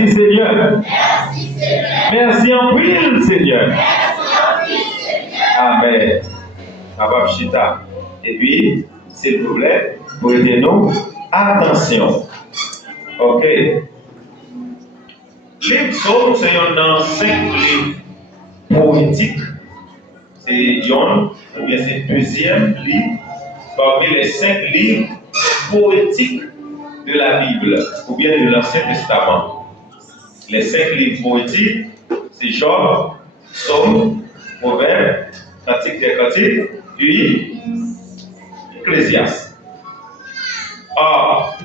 Merci Seigneur. Merci en pile Seigneur. Amen. Papa Chita. Et puis, s'il vous plaît, prêtez-nous attention. Ok. Les psaumes, c'est dans 5 livres poétiques. C'est Yon, ou bien c'est le deuxième livre parmi les 5 livres poétiques de la Bible, ou bien de l'Ancien Testament. Les 5 livres poétiques, c'est Job, Psaume, Proverbe, Cantique des Cantiques, puis Ecclésiaste. Or,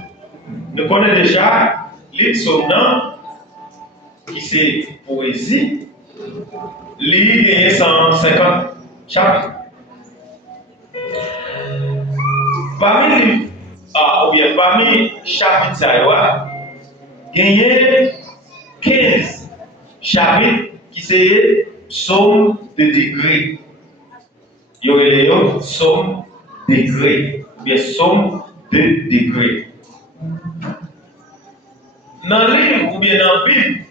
nous connaissons déjà les psaumes qui c'est poésie, il y a 150 chapitres. Parmi chapitres, il y a 15 chapitres qui sont psaumes de degrés. Il y a psaumes de degrés, ou bien psaumes de degrés. Dans le livre ou bien dans la Bible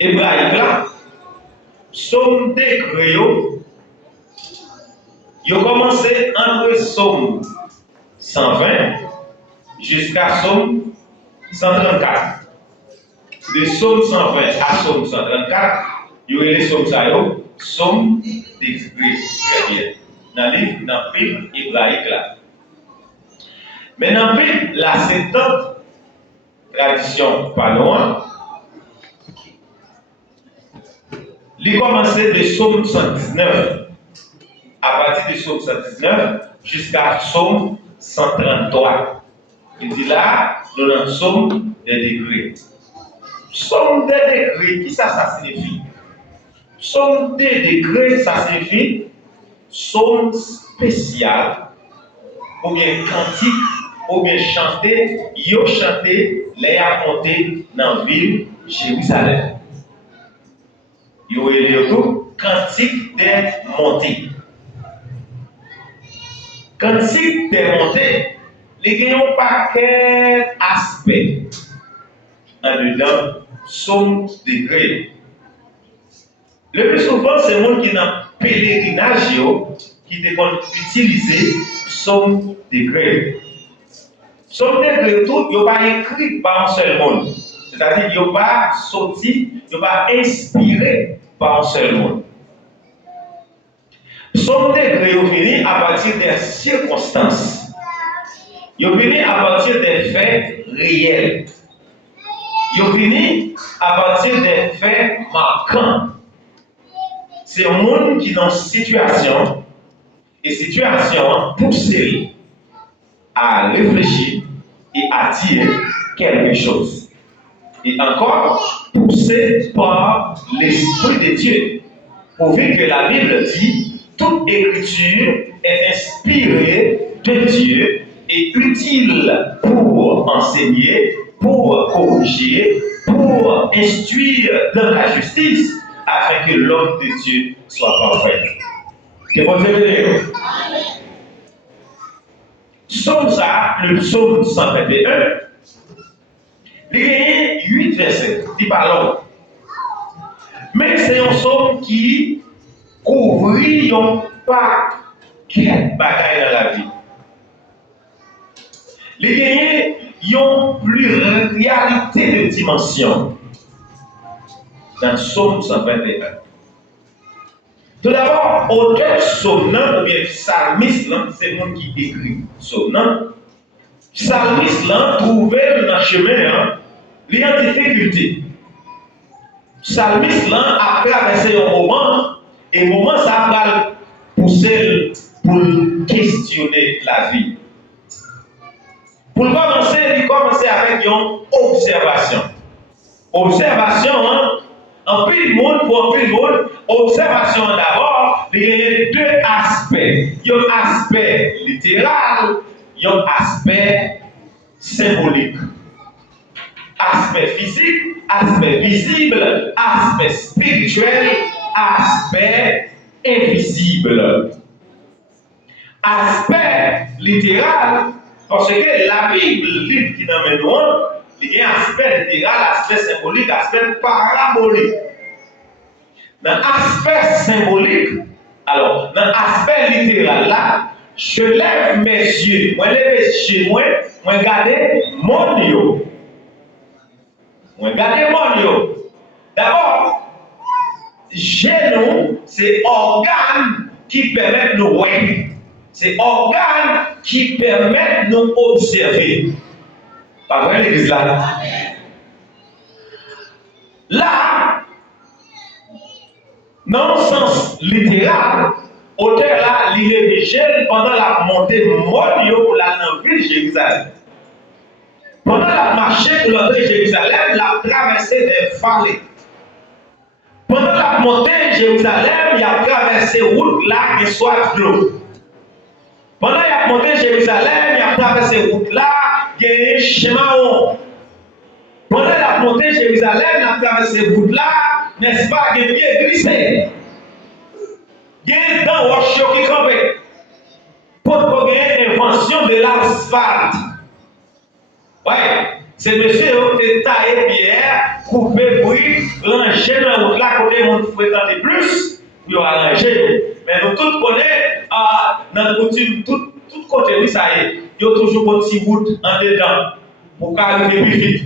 hébraïque, psaume de degrés, il a commencé entre psaume 120 jusqu'à psaume 134. De psaume 120 à psaume 134, il y a les psaumes, psaume de degrés. Très bien. Dans le livre, dans la Bible hébraïque là. Mais dans la Bible, la Septante tradition pas loin, il a commencé de psaume 119. À partir du psaume 119 jusqu'à psaume 133. Il dit là, nous avons psaume des degrés. Psaume des degrés, qui ça signifie? Psaume des degrés, ça signifie psaume spécial, ou bien cantique, ou bien chanter, yo chanter, les a monté dans la ville Jérusalem. Yo est tout cantique des montées. Cantique des montées, les gens n'ont pas quel aspect en dedans, psaume degré. Le plus souvent, c'est moi qui n'a pèlerinage qui te utiliser psaume degré. Psaume degré, tout, il n'y a pas écrit par un seul monde. C'est-à-dire qu'il n'y a pas sorti, il n'y a pas inspiré par un seul monde. Psaume degré, il venu à partir des circonstances. Il venu à partir des faits réels. Il venu à partir des faits marquants. C'est un monde qui est dans une situation, et situation poussée à réfléchir et à dire quelque chose. Et encore, poussé par l'Esprit de Dieu. Pourvu que la Bible dit, toute écriture est inspirée de Dieu et utile pour enseigner, pour corriger, pour instruire dans la justice, afin que l'homme de Dieu soit parfait. Que bon Dieu bénisse. Psaume ça, le psaume 121, il y a 8 versets, dit par l'homme. Mais c'est un psaume qui couvre pas quelle bataille dans la vie. Il y a plus réalité de dimension dans le psaume 121. Tout d'abord, auteur psaume, ou bien psalmiste, c'est le monde qui écrit psaume. Psalmiste, trouvé dans le chemin, il y a des difficultés. Psalmiste, a traversé un moment, et le moment, ça va pousser pour questionner la vie. Pour commencer, il commence avec une observation. Observation, en plus de monde, pour plus de monde, observation d'abord, il y a 2 aspects. Il y a un aspect littéral, il y a un aspect symbolique. Aspect physique, aspect visible, aspect spirituel, aspect invisible. Aspect littéral, parce que la Bible, livre qui nous mène loin, Il y a un aspect littéral, aspect symbolique, aspect parabolique. Dans l'aspect symbolique, alors, dans l'aspect littéral là, je lève mes yeux, moi lève chez moi, moi regarder mon yo. Moi regarder mon yo. D'abord, genou, c'est organe qui permet de nous voir. C'est organe qui permet de nous observer. Pas vrai l'église là? Là, dans le sens littéral, auteur là, il est gêne pendant la montée monio pour la ville de Jérusalem. Pendant la marche pour l'entrée de Jérusalem, la traversée des vallées. Pendant la montée de Jérusalem, il a traversé route là qui soit de l'eau. Pendant la montée de Jérusalem, il a traversé route là qui est chemin. Pendant la montée de Jérusalem, il a traversé route là, n'est-ce pas, qui est pied glissé. Il y a dans roche qui campait. Pour qu'il invention de l'asphalte. Ouais, c'est monsieur qui a taillé pierre, coupé bruit, rangé dans la route là, côté mon fréquenté plus, il a rangé. Mais nous tous connaissons, dans la coutume, tout côté, oui, ça y est, il y a toujours un petit route en dedans pour qu'arriver plus vite.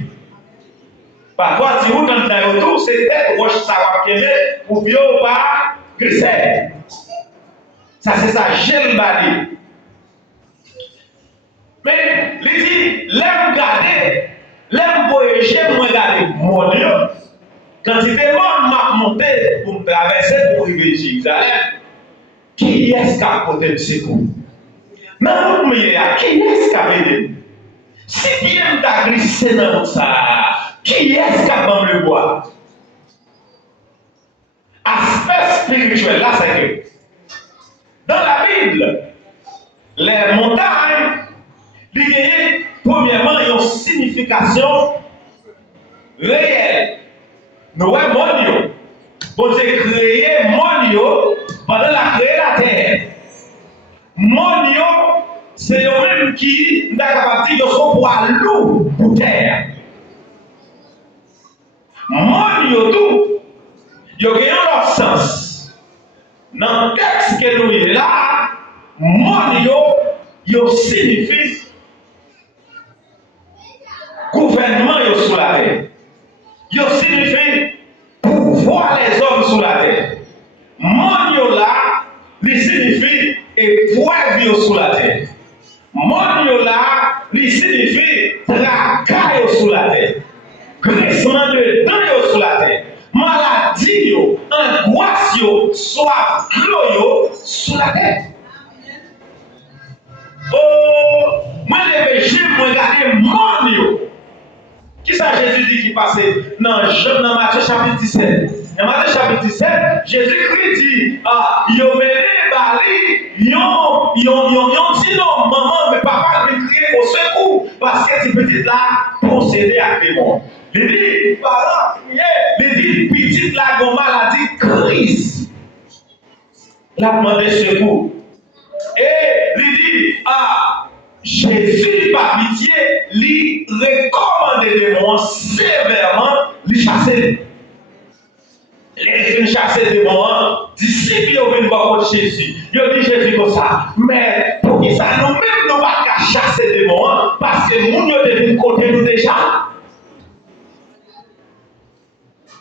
Parfois, si vous dans le retour, c'est peut-être roche ça va quémer pour bien ou pas glisser. Ça, c'est ça, gel bali. Mais, il dit, l'aime garder, l'aime voyager, moi garder mon Dieu. Quand il demande m'a monté pour me traverser pour arriver à Jérusalem, qui est-ce qui a porté le secours? Dans notre milieu, qui est-ce qui a aidé? Si bien t'a glissé dans ça, qui est-ce qui a pris le bois? Aspect spirituel, là, c'est que dans la Bible, les montagnes, premièrement, ils ont une signification réelle. Nous avons monio. Bon Dieu créé monio pendant la créé la terre. Monio, c'est eux-mêmes qui, n'a capable de dire, sont pour loup pour terre. Monio tout, il y a un autre sens. Dans le texte que nous est là, monio, il signifie gouvernement sur la terre. Il signifie pouvoir les hommes sur la terre. Monio là, il signifie épreuve sur la terre. Monio là, il signifie tracaille sur la terre. Crissement de dents sur la terre. Maladie, angoisse, soif, gloire sur la terre. Oh, moi les péchés, moi garder monio. Qui ça Jésus dit qui passait dans Matthieu chapitre 17? Dans Matthieu chapitre 17, Jésus-Christ dit, yo mené bali, yon dit non, maman, mais papa veut crier au secours parce que ces petites là possédées à démon. Il dit, parents, il dit, petite là, gon maladie, crise. La demande secours. Et il dit, Jésus, par pitié, lui recommande des démons sévèrement, lui chasser. Les chasser des démons, disciples viennent voir Jésus. Ils dit Jésus comme ça. Mais pour qui ça nous-mêmes, nous ne pas chasser des démons, parce que nous devons côté nous déjà.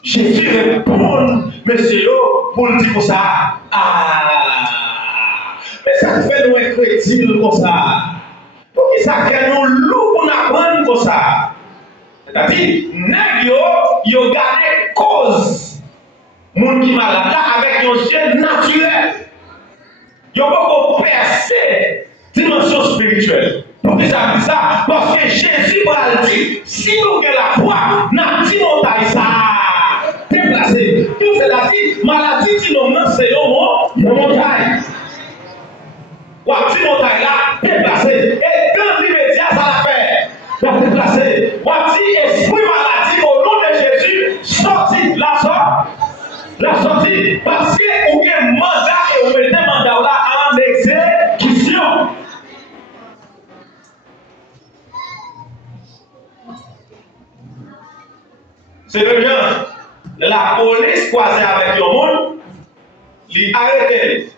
Jésus répond, monsieur, pour le dire comme ça. Mais ça fait nous incrédules comme ça. Pour qui ça crée nous loups pour apprendre comme ça. C'est-à-dire, nèg yo gardé cause. Moun qui malade avec un yeux naturel. Yo pas percer dimension spirituelle. Pour qui ça dit ça? Parce que Jésus va dire, si nous avons la foi, n'a dit montagne ça. Déplacé. Tout c'est-à-dire, maladie dit non, c'est une montagne. Ou à petit montagne là, déplacé. Et dans l'immédiat, ça l'a fait. La déplacé. Ou à petit esprit maladie au nom de Jésus, sorti la sortie. Parce que vous avez un mandat et vous mettez un mandat là en exécution. C'est le genre, la police croisée avec le monde, il arrête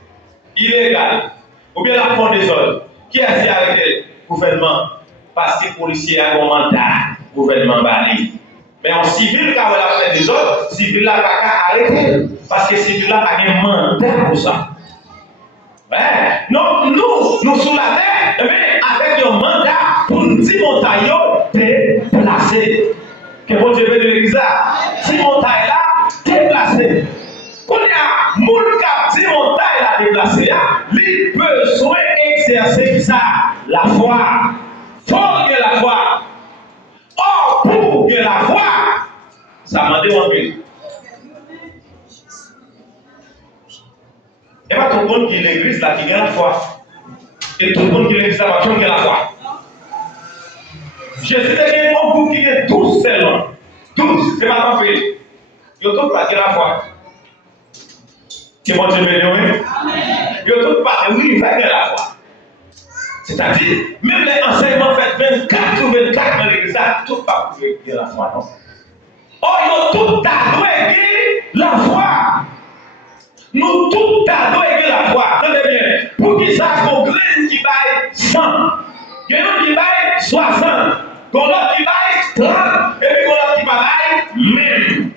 illégal, ou bien la fond des ordres. Qui est-ce qui a arrêté le gouvernement? Parce que les policiers ont un mandat, le gouvernement bali. Mais en civil, quand on a fait des ordres, le civil n'a pas qu'à arrêter. Parce que le civil n'a pas un mandat pour ça. Ouais. Donc, nous sous la terre, mais avec un mandat pour nous dire montagne déplacer. Que bon Dieu veut de l'église là. Si montagne là, déplacer. Quand il y a moun qui dit montagne là déplacer, il peut souhaiter exercer ça, la foi. Faut que la foi. Or, pour que la foi, ça m'a demandé. Et pas tout le monde qui est l'église là qui a la foi. Et tout le monde qui est l'église là qui a la foi. Jésus était un groupe qui est 12 seulement. 12, c'est pas compris. Ils ont tous pas la foi. Que mon Dieu bénisse. Ils ont tous pas, oui, il va faire la foi. C'est-à-dire, même les enseignements faits 24 ou 24 dans l'église, tout pas pour la foi, non? Oh, ils ont tout adoué la foi. Nous tout adoué la foi. Tenez bien. Pour qui ça, qu'on graine qui baille 100, il y a un qui baille 60, qu'on l'autre qui baille 30, et puis qu'on l'autre qui baille même.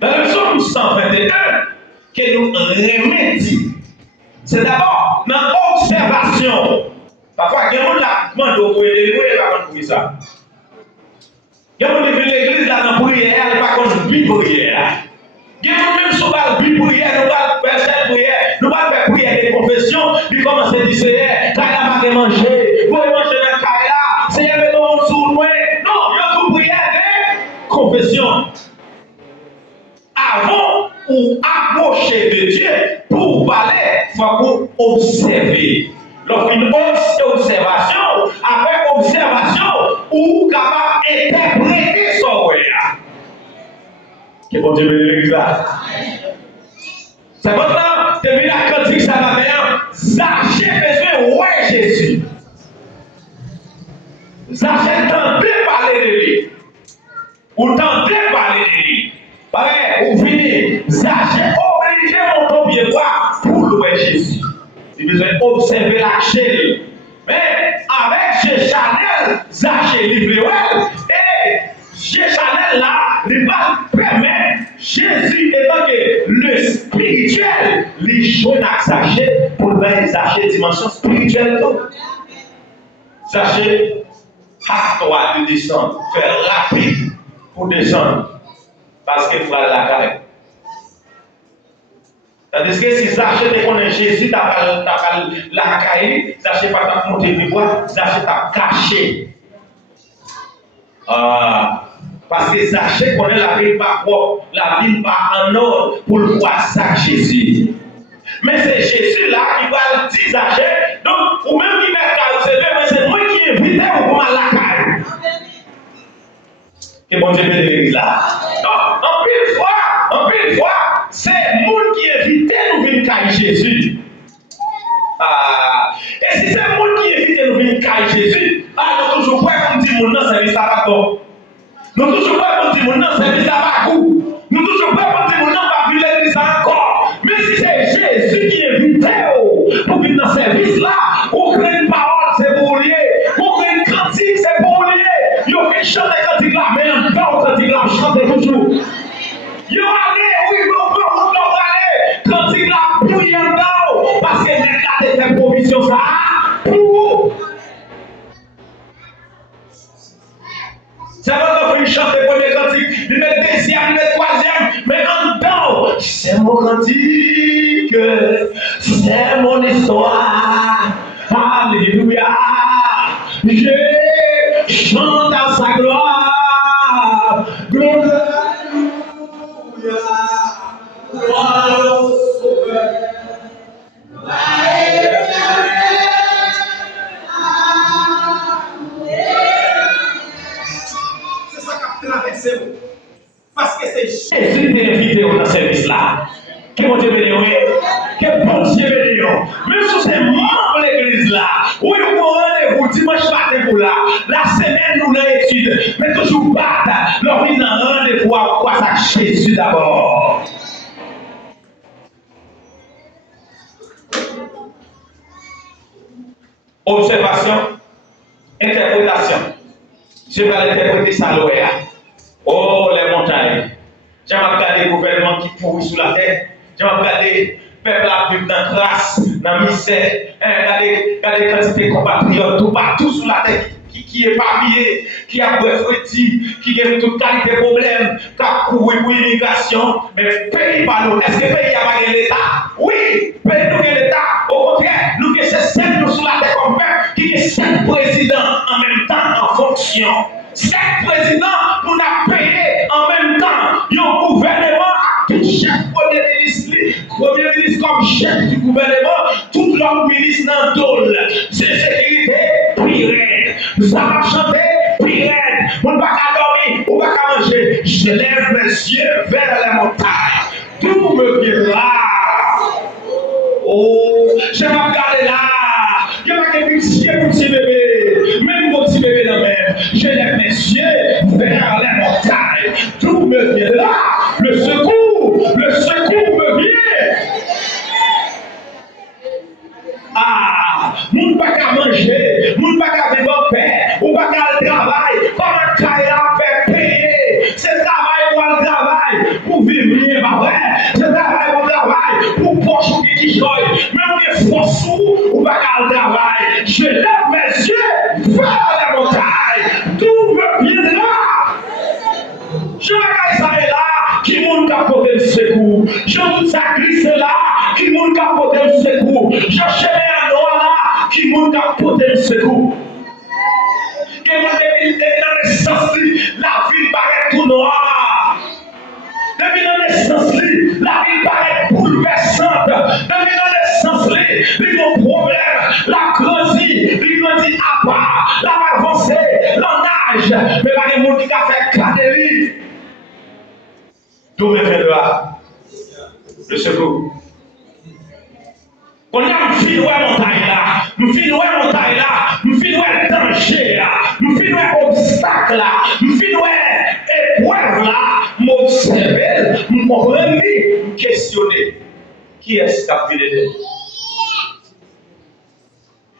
Dans le psaume 121, que nous remédions, c'est d'abord dans l'observation. Parfois, il y a des gens qui demandent pour l'église, pour ça. Il y a des gens qui viennent l'église dans la prière, ils ne pas contre la prière. Il y a des gens même sur la prière, nous allons faire cette prière, nous allons faire prière des confessions, puis commencer à dire, Seigneur, quand il a pas manger, vous allez manger dans le caille là, Seigneur, mettez mon sous nous. Non, il y a une prière des confessions. Avant ou approcher de Dieu pour parler, il faut observer. Lorsqu'une observation, après observation, ou capable d'interpréter son word. Que bon Dieu bénisse l'église là. C'est maintenant, depuis la cantique, ça va bien. Zachée besoin ouais Jésus. Zachée tentez parler de lui. Ou tentez parler de lui. Pareil, vous finissez, Zachée obligé mon pied droit pour louer Jésus. Il besoin d'observer la chaîne. Mais avec G. Chanel, Zachée livré et G. Chanel là, il va permettre Jésus étant que le spirituel, les joue avec Zachée pour faire Zachée dimension spirituelle. Zachée, à toi de descendre, faire rapide pour descendre. Parce qu'il faut aller la carrière. Tandis que si Zachée te connaît Jésus, tu as la carrière, Zachée pas ta monter du bois, Zachée t'a caché. Parce que Zachée connaît la vie pas propre, la vie pas en ordre pour le voir ça Jésus. Mais c'est Jésus là qui va dire Zachée, donc, ou même qui met carrosser, mais c'est moi qui invite pour mal la carrière. Que bon Dieu bénisse l'église là. Donc, en pile fois, c'est le monde qui évite nous venir cailler Jésus. Et si c'est le monde qui évite nous venir cailler Jésus, nous toujours pas comme dit mon nom, service à bateau. Nous toujours pas comme dit mon nom, service à bagou. Nous toujours pas comme dit mon nom, pas vu l'église encore. Mais si c'est Jésus qui évite pour venir dans ce service là, aucune parole c'est pour lier, aucune cantique c'est pour lier. Il y a aucune chante de cantique là, mais en temps cantique là, chante toujours. Il y a allé, oui, mais on cantique là, bouillir en temps, parce que les gars de faire provision ça, pour. Ça va quand il chante le premier cantique, il met le deuxième, il met le troisième, mais en temps, c'est mon cantique, c'est mon histoire. Alléluia. Je chante à sa gloire. Gloire. Gloire au Sauveur. C'est ça qui a traversé. Parce que c'est Jésus qui est invité dans ce service-là. Que bon Dieu bénisse. Que bon Dieu bénisse. Même si c'est membre de l'église là, où il faut rendre rendez-vous dimanche matin pour là. La semaine, nous dans l'étude. Mais toujours pas. Leur vie dans rendez-vous à quoi ça Jésus d'abord. Observation, interprétation. Je vais l'interpréter ça là. Oh, les montagnes. J'ai regardé le gouvernement qui pourrit sous la terre. J'ai regardé le peuple à vivre dans la grâce, dans la misère. Regardez quantité de compatriotes tout partout sous la terre qui est éparpillé, qui a refléti, qui a toute qualité de problème, qui a couru pour l'immigration. Mais pays par nous. Est-ce que le pays a pas l'État? Oui, pays nous a l'État. Au contraire, nous avons ces 7 nous sous la terre comme peuple qui est 7 présidents en même temps en fonction. 7 présidents pour nous payer en même temps. Il y a un gouvernement qui chef premier ministre comme chef du gouvernement, tout l'autre ministre dans le dôle. C'est sécurité, prière. Ça va chanter, prière. On ne va pas dormir, on ne va pas manger. Je lève mes yeux vers la montagne. Tout me viendra. Oh, je vais regarder là. Il n'y a pas de pitié pour petit bébé. Même mon petit bébé dans même. Je lève mes yeux vers la montagne. Tout me viendra. Le secours me vient. Ah, moun pas qu'à manger, moun pas qu'à vivre en paix, ou pas qu'à le travail, comment qu'à faire payer. C'est travail pour le travail, pour vivre bien, pas vrai. C'est travail pour le travail, pour poche ou qui joue. Même les forces ou pas qu'à le travail. Je lève mes yeux vers la montagne, tout me viendra. Je regarde ça et là, qui moun capote le secours. Je vous sacrifie là, qui moun capote le secours. Je cherche un noir là, qui moun capote le secours. Que moun depuis dans l'essence, la vie paraît tout noire. Depuis dans l'essence, la vie paraît bouleversante. Depuis dans l'essence, il y a un problème. La grandit à part, la avancée, l'en âge. Mais pas de monde qui a fait caderie. D'où me fait le secours. On a un fil de montagne là, un fil de montagne là, un fil de danger là, un fil d'obstacle là, un fil d'épreuve là, m'observer, m'ouvrir, me questionner. Qui est-ce qui a fait l'aider?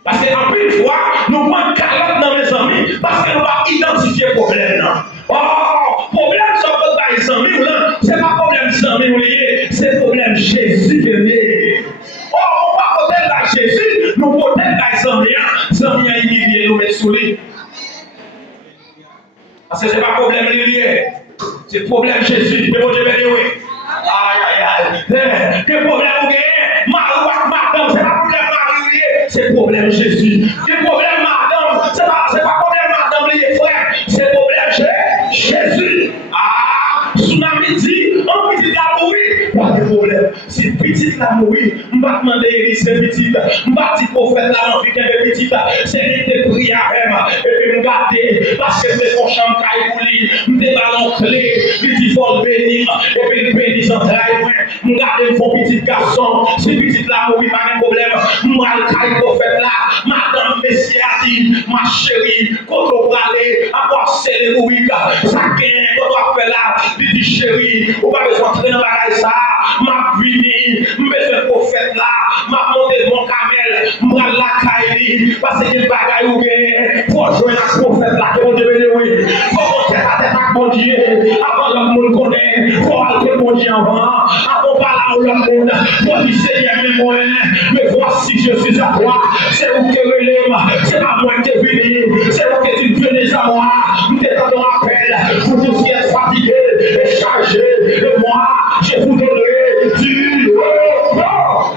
Parce qu'en plus de fois, nous prenons calotte dans mes amis, parce que nous va identifier le problème. Oh, problème, c'est pas les amis, c'est pas problème des amis, c'est problème Jésus qui est né. Oh, on va porter la Jésus, nous porter les amis qui nous mettent sous lui. Parce que ce n'est pas problème lié, c'est problème Jésus, mais bon Dieu béni, oui. Aïe, aïe, aïe. Quel problème vous gagnez? Madame, c'est pas problème Marie, c'est problème Jésus. Quel problème madame, c'est pas problème madame, les frères, c'est problème Jésus. Ah, tsunami dit, on petit la mourir, pas de problème. Si petit la mourir, on va demander c'est petit, on va dire prophète là, on fait que petit, c'est des prières et puis me garder, parce que c'est mon champ caille pour lui, me ballon clé, lui dit faut le bénir, et puis le bénir sans travail, me garder mon petit garçon, si petit la mourir, pas de problème, moi le caille prophète là, madame Messie a dit, ma chérie, quand on va aller, avoir scellé mourir, ça gagne, quand on va faire là, lui dit chérie, on va besoin de traîner dans la ça, ma vini, me prophète là, m'a monté mon camel, m'a la caille, parce que le bagaille ou bien, pour jouer la prophète là, que mon Dieu béni, oui, faut monter la tête à mon Dieu, avant que le monde connaît, faut aller mon Dieu avant parler au monde, pour dire Seigneur, mais voici je suis à toi, c'est où que relève, c'est pas moi qui es venu, c'est où que tu venais à moi, nous t'attendons ton appel, pour tous qui êtes fatigués et chargés, et moi, je vous donnerai du repos.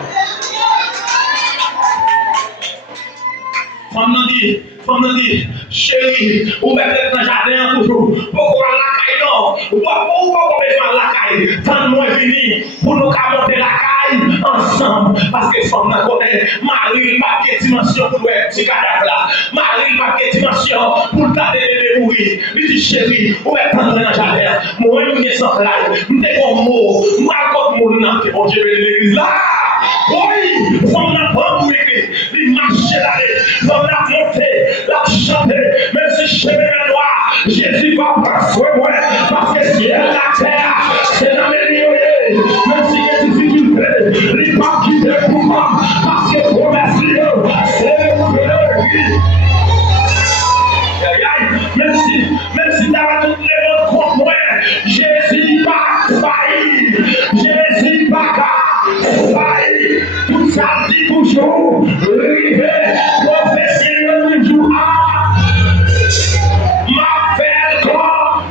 Femme nous dit, chérie, ou bien peut-être dans le jardin toujours, pourquoi la caille non? Pourquoi besoin de la caille? Quand nous sommes venus pour nous monter la caille ensemble, parce que femme nous connaît, Marie, pas de dimension pour nous être petit cadavre là. Marie, pas de dimension pour garder bébé mourir. Il dit, chérie, ou bien prendre dans le jardin, moi, je suis sans clair, je suis un mot, moi, je suis un mot, je suis l'église là. Oui, femme nous prend pour l'église. il marchait là, dans la montée, la chanter, même si chemin est noir, Jésus va passer, ouais, parce que si elle la terre, c'est l'amélioré, même si il y a des difficultés, il va quitter pour moi, parce que promesse, c'est le même si t'as toutes les autres contre moi, Jésus pas failli, Jésus pas failli, tout ça dit toujours, rivé, professionnel toujours, ma belle corps.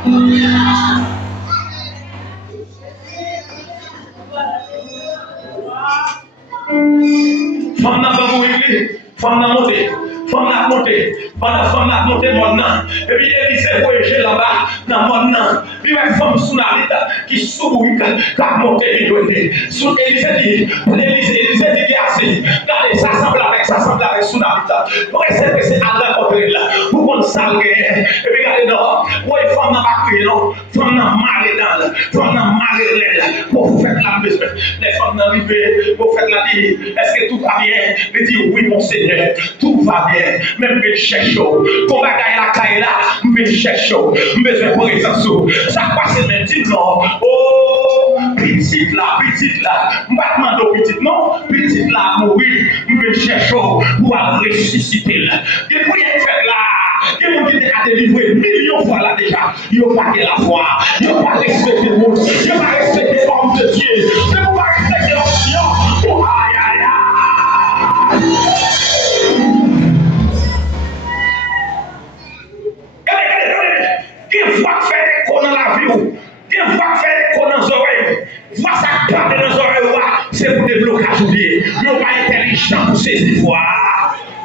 Femme n'a pas mourir, femme n'a monté. Femme n'a monté, pendant femme n'a monté mon nom. Et puis Élisée voyagé là-bas, dans mon nom. Puis une femme sous la lita qui sourit, qui a monté et donné. Sous Élisée dit qu'il est assis. Regardez, ça semble avec sous la lita. Pour essayer de c'est à la côté là. Pour qu'on s'algue. Et puis regardez, non, oui, femme n'a pas crié, non. Femme n'a marré dans le, femme n'a marré là. Pour faire la besoin. Les femmes n'arrivent, pour faire la vie. Est-ce que tout va bien? Il dit oui, mon Seigneur, tout va bien. Même je cherche, pour la caille là, je cherche, je besoin de présence. Ça passe même dit non. Oh, petite là, battement de petite non, petite là, mourir, je cherche pour ressusciter là. Et pour y faire là, il y a des gens qui ont délivré millions de fois là déjà. Ils n'ont pas la foi, ils n'ont pas respecté le monde, ils n'ont pas respecté l'homme de Dieu, ils n'ont pas respecté l'option. Aïe, aïe, aïe. Qui va faire qu'on dans la vie, qui va faire qu'on dans les oreilles, voit ça part dans les oreilles, c'est pour des blocages oubliés. Nous ne sommes pas intelligents pour saisir foi.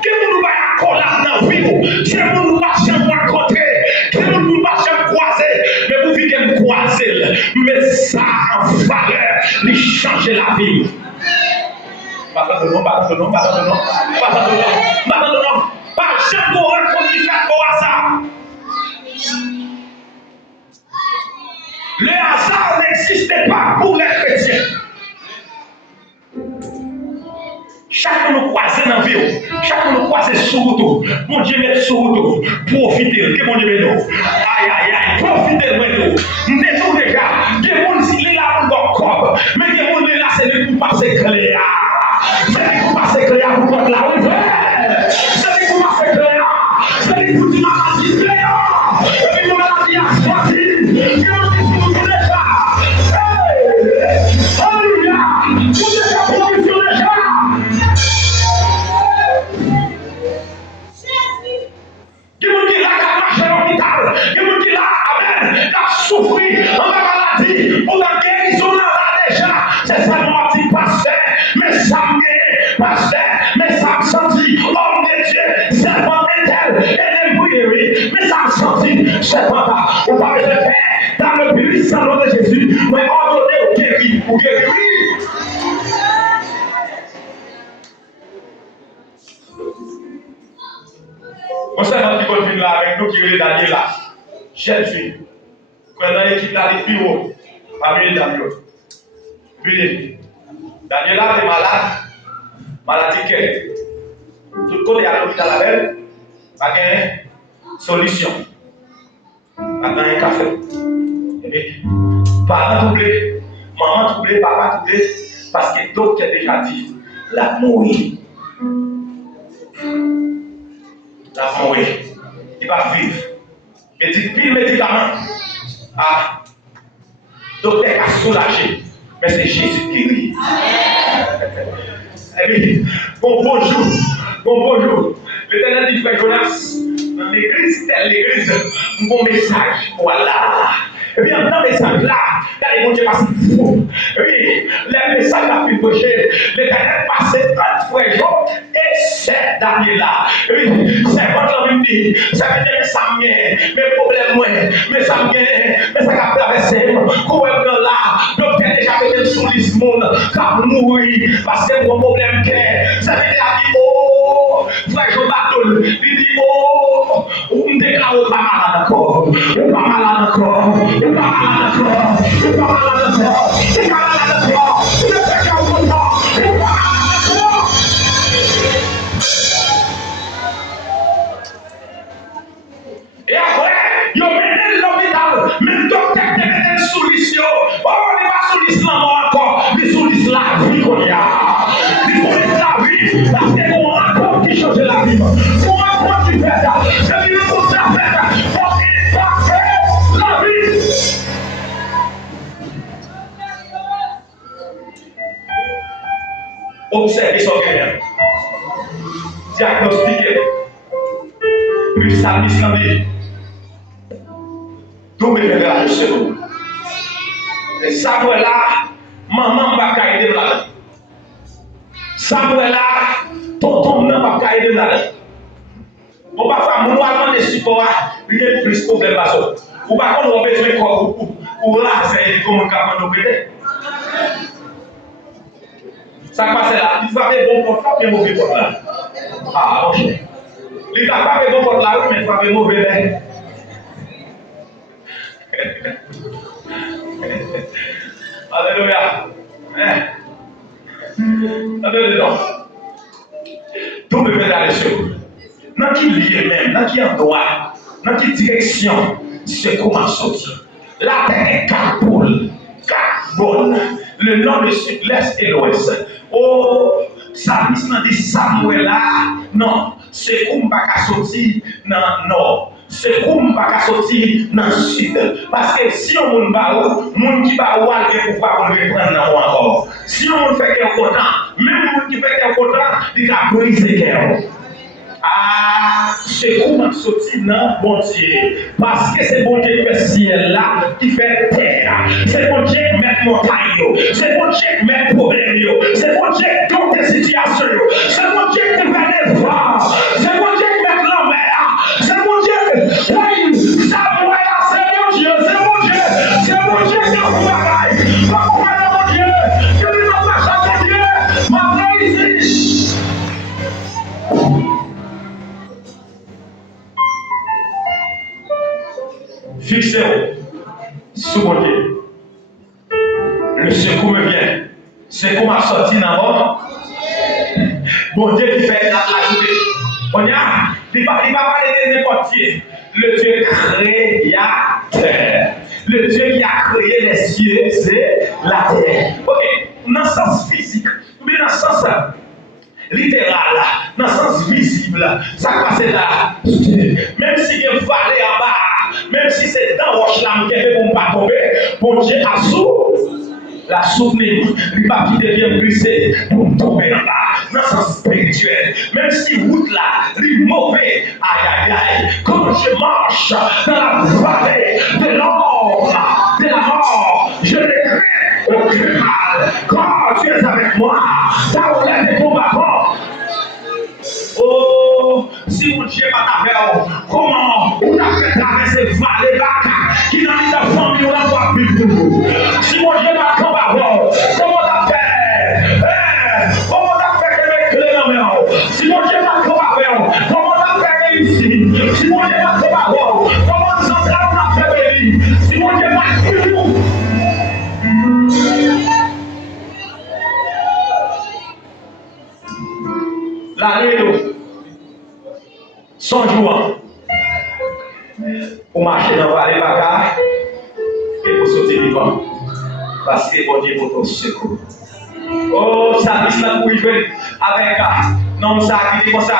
Qui nous va accorder dans la vie, c'est pour nous marcher pour rencontrer, qui nous marcher pour croiser, mais vous vivez me croiser, mais ça en valeur, il change la vie. Pas de nom, pas de nom, pas de nom, pas de nom, pas de nom, pas jamais pour rencontrer qui fait quoi ça. Le hasard n'existait pas pour les chrétiens. Chacun nous croise dans la vie, chacun nous croise sur route. Mon Dieu met sur route, profitez, que mon Dieu met nous. Aïe, aïe, aïe, profitez de nous. Nous sommes déjà, que mon Dieu est là pour notre corps, mais que mon Dieu est là, c'est lui pour passer clair. C'est lui pour passer clair pour notre la rivière. C'est lui pour passer clair. C'est lui pour dire maladie clair. Et puis, maladie à choisir. Souffrir en la maladie, pour la guérison là déjà, c'est ça qu'on dit pasteur, mais ça me pasteur, mais ça me sentit, homme de Dieu, servant d'étel, et les mais ça me sentit, servant là, on va le faire dans le puissant nom de Jésus, mais ordonner au guéri, pour guérir. On sait un petit peu là avec nous qui est Daniel là, jeune fille. Quand on a écrit dans les bureaux, parmi les Daniel. Puis, Daniel est malade, maladie qu'elle. Tout le monde est à l'hôpital avec, pas de solution. Pas de café. Et puis, parents troublés, maman troublée, papa troublé, parce que le docteur a déjà dit, la mourir. La mourir. Il va vivre. Et dit, pile médicament. Ah, docteur a soulagé, mais c'est Jésus qui rit. Et puis, bonjour. L'Éternel dit, frère Jonas, dans l'église, telle l'église, un bon message, voilà. Et puis, dans le message là, les bon Dieu passe fou. Et puis, les messages a pu prêcher, l'Éternel passait 30 frères jours, et c'est Daniel là. Et puis, c'est votre homme dit, ça veut dire que ça me vient, mes problèmes, mais ça me vient, mais ça a traversé, courir là, docteur déjà été sous les monde, car mourir, parce que mon problème est, ça veut dire qu'il oh, frère Jonas, il dit oh, on me déclare pas malade encore, pas malade encore. Yo mettez l'hôpital, mais le docteur te mette sous l'issue. Oh, on n'est pas sous l'islam encore, mais sous l'islam, vie qu'on y a. Il faut la vie, parce que on raconte qui change la vie. On raconte qui fait ça. C'est lui qui fait ça. Pour impacter la vie. Observez son cœur. Diagnostiquez. Puis ça lui tout me fait la leçon. Et ça pour là, maman va cailler là. Ça pour là, tonton n'a pas cailler là. On va faire mon allemand de support, il y a plus problème parce que ou pas qu'on a besoin de corps ou là c'est comme un capable de péter. Ça passe là, il va faire bon porte là, bien mauvais porte là. Ah, ok. Il n'a pas fait bon porte là, mais il va faire mauvais là. Alléluia. Alléluia. Tout me fait la leçon. Dans qui lié même, dans qui endroit, dans qui direction, c'est comment sortir. La terre est quatre poules, quatre bonnes. Le nord, le sud, l'est et l'ouest. Oh, ça dit Samuel là, non, c'est comme pas sortir dans le nord. C'est comme pas sortir dans le sud. Parce que si on va où, monde qui va où aller pour pouvoir reprendre dans encore. Si on fait quelque chose, même monde qui fait quelque chose, il va briser quelque. Ah, c'est comment sortir dans bon Dieu. Parce que c'est bon Dieu qui fait ciel là, qui fait terre. C'est bon Dieu qui met montagne. C'est bon Dieu qui met problème. C'est bon Dieu qui compte des situations. C'est bon Dieu qui fait des vents. C'est bon Dieu qui met la mer. C'est bon Dieu. Oui, ça moi là, c'est mon Dieu. C'est mon Dieu. C'est mon Dieu qui a fait la bagaille. Pas pour mon Dieu. Je ne vais pas changer Dieu. Ma vraie ici. Fixez-vous sous mon Dieu. Le secours me vient. C'est comme à sortir dans mort. Bon Dieu qui fait la journée. On y a, il ne va pas parler de n'importe qui. Le Dieu créateur. Le Dieu qui a créé les cieux, c'est la terre. Ok, dans le sens physique, mais dans le sens littéral, dans le sens visible, ça passe là. Même si il y a une vallée en bas, même si c'est dans roche là, qui est pour ne pas tomber, bon Dieu a la souvenir, il va quitter bien brisé pour tomber en bas, dans le sens spirituel. Même si route là, il est mauvais, aïe aïe aïe, quand je marche dans la vallée de l'ombre, de la mort, je ne crains aucun mal, quand tu es avec moi, ta roulette est combattant. Oh, si mon Dieu n'est pas avec vous, comment vous avez fait traverser vallée là, qui n'a pas de famille, on n'a pas pu vous. Si mon Dieu n'est pas avec vous, comment t'as fait? Comment t'as fait que les clés dans mes mains? Si mon Dieu n'est pas avec vous, comment t'as fait réussir? Si mon Dieu n'est pas avec vous, comment t'as fait bénir? Si mon Dieu n'est pas avec vous, la nuit, son jour, pour marcher dans le vallée Baka et pour sortir vivant. Parce que bon Dieu pour ton secours. Oh, ça dit là pour y jouer avec non, ça qui dit comme ça.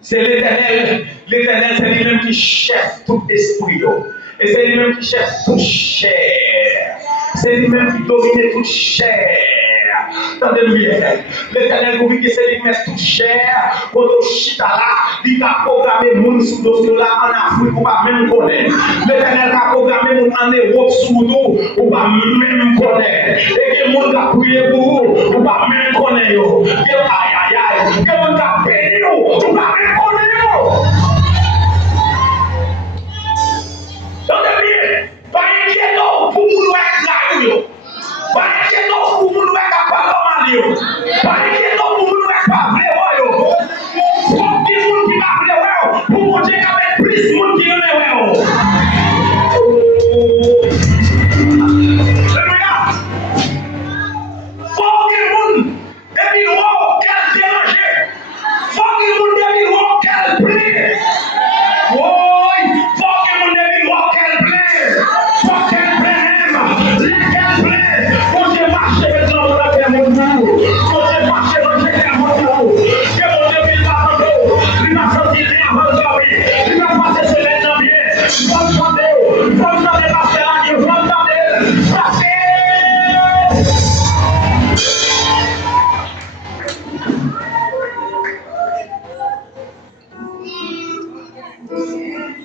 C'est l'Éternel. L'Éternel, c'est lui-même qui chef tout esprit. Et c'est lui-même qui chef toute chair. C'est lui-même qui domine toute chair. Attendez bien. L'Éternel vous dit que c'est lui qui met toute chair. Quand on chita là, il a programmé moun sous dossier là en Afrique, ou pas même connaître. L'Éternel a programmé moun en Europe sous nous, ou pas même connaître. Et que moun a prié pour vous, ou pas même connaître. Aïe aïe aïe. Que moun a béni ou pas même connaître. Attendez bien. Pas inquiétant pour vous être là. Pas inquiétant pour vous être capable. Pas inquiétant pour vous être pas vrai. Pour qui vous qui va vrai. Pour mon Dieu qui a plus de monde qui est vrai. Alléluia. Faut que le monde depuis l'eau qu'elle dérange. Faut que le monde depuis l'eau qu'elle prie.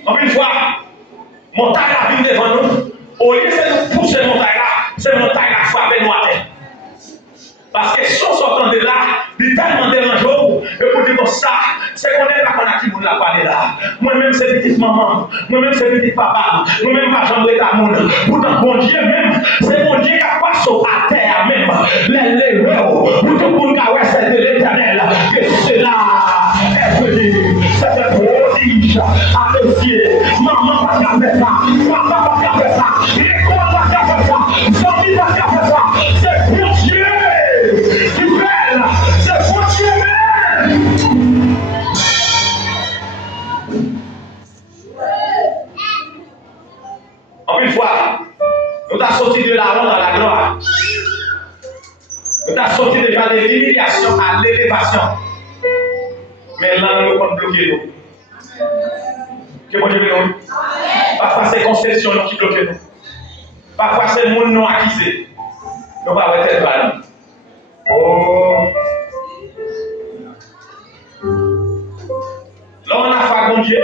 En une fois, montagne la vie devant nous. Au lieu de nous pousser montagne là, c'est montagne là frapper nous à terre. Parce que si on sortant de là, il tellement dérangeant que pour dire ça, c'est qu'on est là qu'on a qui vous l'a parlé là. Moi-même, c'est petite maman, moi-même, c'est petit papa, moi-même, ma chambre est à mon. Pourtant, bon Dieu même, c'est mon Dieu qui a passé à terre même. Les pour tout le monde qui a resté de l'éternel, que cela est venu. C'est un prodige à mes yeux. Maman va faire ça, papa va faire ça, l'école va faire ça, famille va faire ça. C'est pour Dieu. C'est pour Dieu même. En une fois, nous avons sorti de la honte à la gloire. Nous avons sorti déjà de l'humiliation à l'élévation. Mais là, nous sommes bloqués. Que bon Dieu nous. Parfois, c'est conception qui bloque nous. Parfois, c'est le monde non acquis. Nous ne pouvons pas être là. Oh. Là, on a fait à mon Dieu.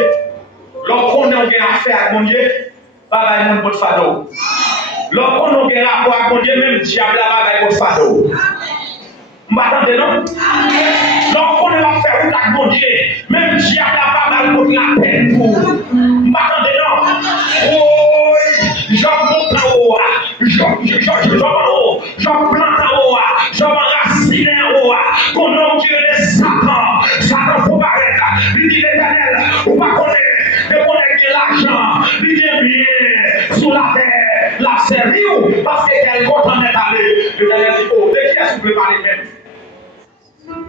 Là, on a affaire à mon Dieu. Pas de monde fado. Là, on a rapport à mon Dieu, même diable là, pas de fado. M'attendez non? Là, on a affaire à mon Dieu, même diable là, pas de la peine pour. M'attendez non? Oh, j'en monte en haut, j'en plante en haut, j'en racine en haut, qu'on a qui est Satan, Satan faut paraître, il dit l'éternel, ou pas connaître, et connaître l'argent, il dit bien, sur la terre, la série, parce que elle est content d'être allé, l'éternel dit, oh, de qui est-ce que vous préparez même?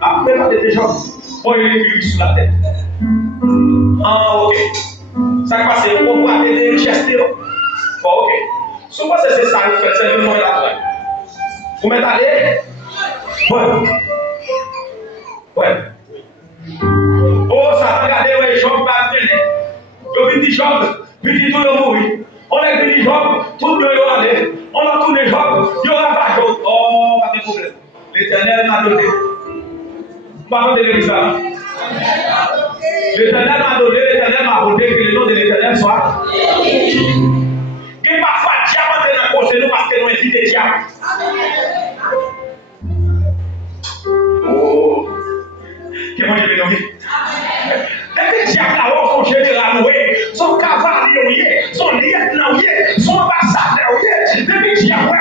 Après, préparez des gens, pour les réguler sur la tête. Ah, ok. Ça passe, on voit des gestes. Bon, ok. Souvent, c'est ça, vous faites, c'est le moment là. Vous mettez allé? Ouais. Ouais. Oh, ça regardez, ouais, Job va venir. Je dis Job, puis dit tout le monde. On est venu Job, tout le monde allé. On a tourné Job, il n'y aura pas Job. Oh, pas de problème. L'Éternel m'a donné. Pas de l'église là. L'Éternel m'a donné, l'Éternel m'a voté que le nom de l'Éternel soit. Et parfois, diable est dans le conseil parce que nous invitons les diables. Oh, que moi je vais nommer. Les diables là, son général, son cavalier, son lieutenant, son ambassadeur, depuis diable a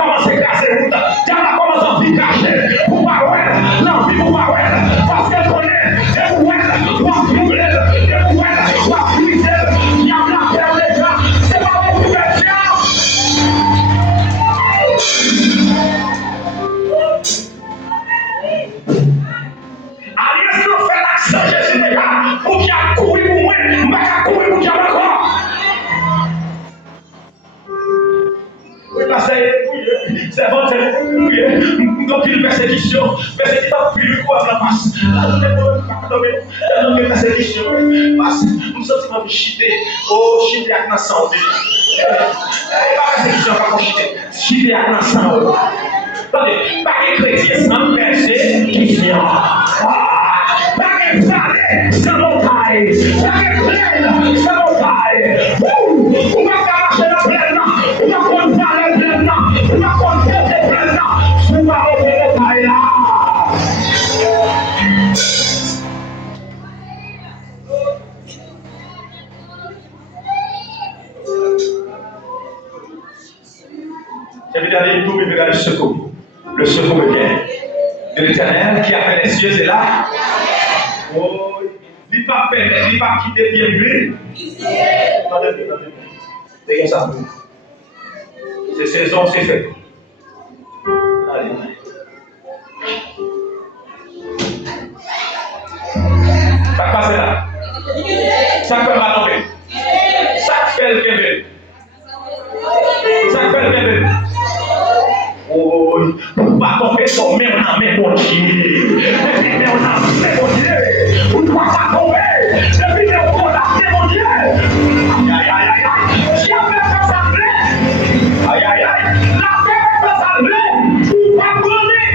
commencé à casser route, diable a commencé à vivre caché, pour pas ouais, l'envie pour pas ouais, parce qu'elle connaît, et pour ouais, pour brûler, et pour ouais, pour briser, diable a perdu les gars, c'est pas bon pour le diable. Alias nous fait l'accent Jésus déjà, pour qu'il y a couru pour moi, mais qu'il y a couru pour qu'il y a encore. Oui, parce que c'est bon, donc une persécution, puis le coup à la face. Là, nous avons une persécution, parce que nous sommes chiter, oh, chiter avec la santé. Pas persécution, pas chiter, chiter avec la santé. Attendez, pas que chrétien sans persécution. Pas que salé sans montagne, pas que pleine sans montagne. On va marcher la plaine, on va prendre la plaine, on va prendre la plaine, on va refaire la montagne là. J'ai vu d'aller tout, mais le secours. Le secours est bien. De l'Éternel qui a fait les cieux et là. Oh, il ne va pas permettre, il ne va pas quitter bien vu. Attendez. Dégagez ça. C'est saison, c'est fait. Allez. Ça passe là. Ça peut mal tomber. Ça fait le bébé. Ça fait le bébé. Oh, on va tomber sur même en main mon Dieu. Mais on a fait mon Dieu. On ne doit pas tomber. Depuis que on a fait mon Dieu. Aïe. Diable fait sa plaie. Aïe. La terre fait sa plaie. Pour pas brûler.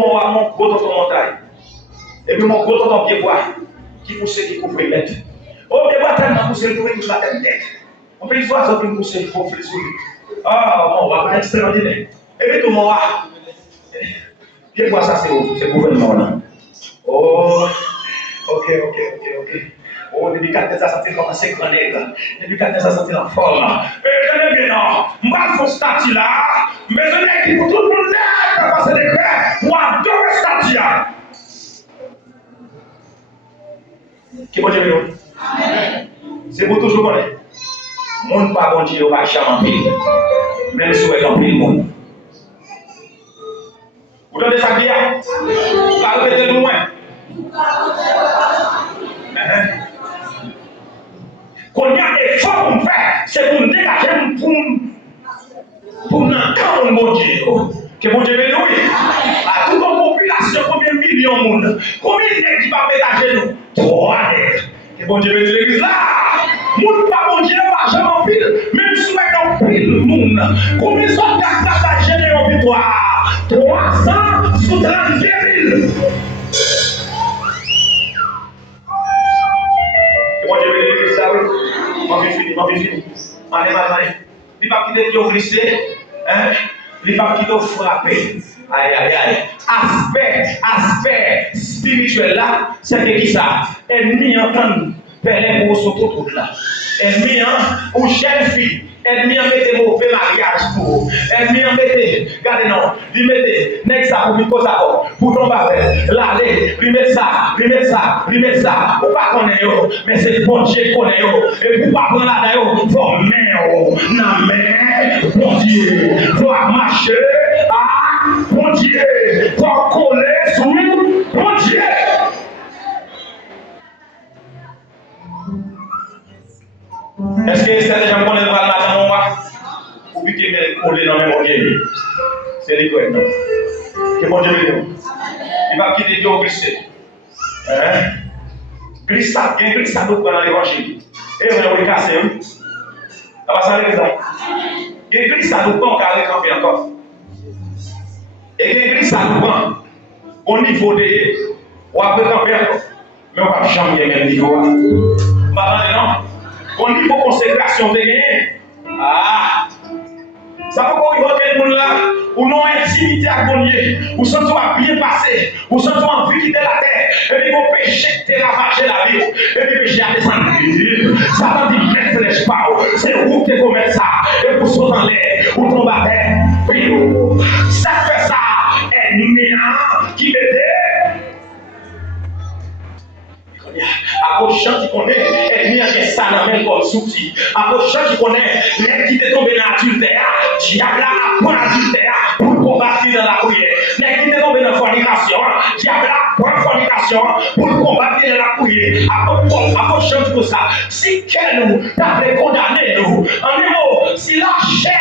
mon gros tonton montagne. Et puis mon gros tonton pied bois, qui pousse, qui couvre les lettres. Oh, pied bois tellement poussé, il pousse la tête. On peut y voir ça qui pousse, il faut faire sur lui. Ah, mon roi, extraordinaire. Et puis tout mon roi. Pied bois, ça c'est le gouvernement là. Oh, ok. Oh, depuis 4 ans, ça fait comme un 5 ans. Depuis 4 ans, ça fait en forme. Et tenez bien, non. Je vais faire statue là. Mais je n'ai qui pour tout le monde là. Parce que c'est des frères. Pour adorer statue là. Qui bon Dieu, amen. C'est pour toujours connaître. Monde pas bon Dieu, va jamais en pile. Même si on est en pile monde. Vous donnez ça bien? Vous parlez de loin. Qu'on y a des efforts pour me faire, c'est pour me dégager, pour me entendre mon Dieu. Que mon Dieu bénisse, oui. À toute la population, combien de millions de monde, combien de gens qui va dégager nous? 3 nègres. Que mon Dieu bénisse l'église là. Moun pas mon Dieu, pas jamais en pile, même si on est en pile, moun. Combien de soldats qui gagné en victoire? 300 sous 32 000. Moi, je vais dire ça, oui. Moi, je fini. Allez. Il va quitter le lycée, hein? Il va quitter le frapper. Aïe. Aspect spirituel là, c'est qui ça? Ennemi entend, père pour son tout là. Ennemi, ou jeune fille. Ennemi en mette mauvais mariage pour. Ennemi en mette, regardez non, lui mette, next ça pour lui cause pour tomber avec. L'aller, lui mette ça. Ou pas connaître yo, mais c'est bon Dieu connaît yo. Et pour pas prendre là yo, faut mettre na main, bon Dieu, faut marcher, bon Dieu, faut coller sur bon Dieu. Est-ce que c'est déjà connaître le matin mon roi? Ou bien qu'il est collé dans le même Dieu? C'est les quoi non? Que bon Dieu bénisse. Il va quitter Dieu au Christ. Christ ça nous prend dans l'évangile. Et on va casser. Ça va s'arrêter ça. Christ ça nous prend car camper encore. Et Christ ça nous prend au niveau de ou après camper encore. Mais on va jamais même niveau. Maintenant au niveau consécration de gagner. Ça peut pas arriver monde là, ou non intimité à gagner, ou sans toi bien passer, ou sans toi envie quitter la terre, et puis mon péché te ravager la vie, et puis péché à descendre. Ça va dire mettre les pas, c'est où que commettre ça, et pour sauter en l'air, ou tomber à terre. Puis ça fait ça, ennemi qui m'aide. Après chant qui connaît, ennemi a ça dans même comme souci. Après chant qui connaît, les qui te tombé dans l'adultère, diable apprend l'adultère pour combattre dans la prière. Les qui te tombé dans la fornication, diable apprend la fornication pour combattre dans la prière. Après chant comme ça, si quel nous t'avait condamné nous, en héros, si la chair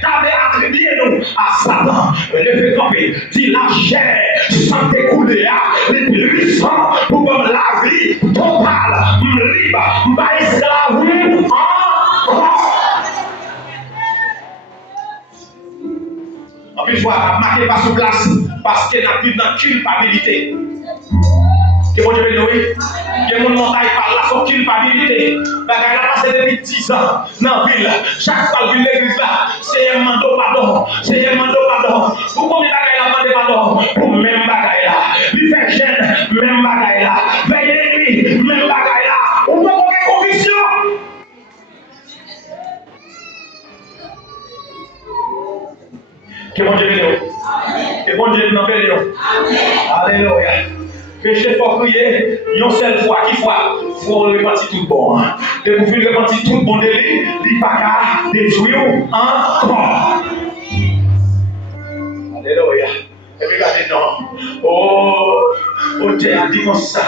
t'avait attribué nous à Satan, le fait camper, si la chair sans t'écouler, les puissants pour comme la vie totale, libre, esclave, en plus, je vois marqué par sous place parce qu'elle a plus dans culpabilité. Que mon Dieu bénisse. Que mon montagne parle là son culpabilité. Bagaille a passé depuis 10 ans dans la ville. Chaque fois que l'église là, c'est un manteau pardon. Pour combien de bagaille a demandé pardon? Pour même bagaille là. Il fait jeune, même bagaille là. Veille nuit, même bagaille là. On peut avoir une conviction. Que mon Dieu bénisse. Que mon Dieu nous bénisse. Alléluia. Péché faut prier, une seule fois, qui fois, il faut repentir tout bon. Et vous voulez repentir tout bon de lui, il va pas détruire encore. Alléluia. Et puis regardez, non. Oh Dieu a dit comme ça.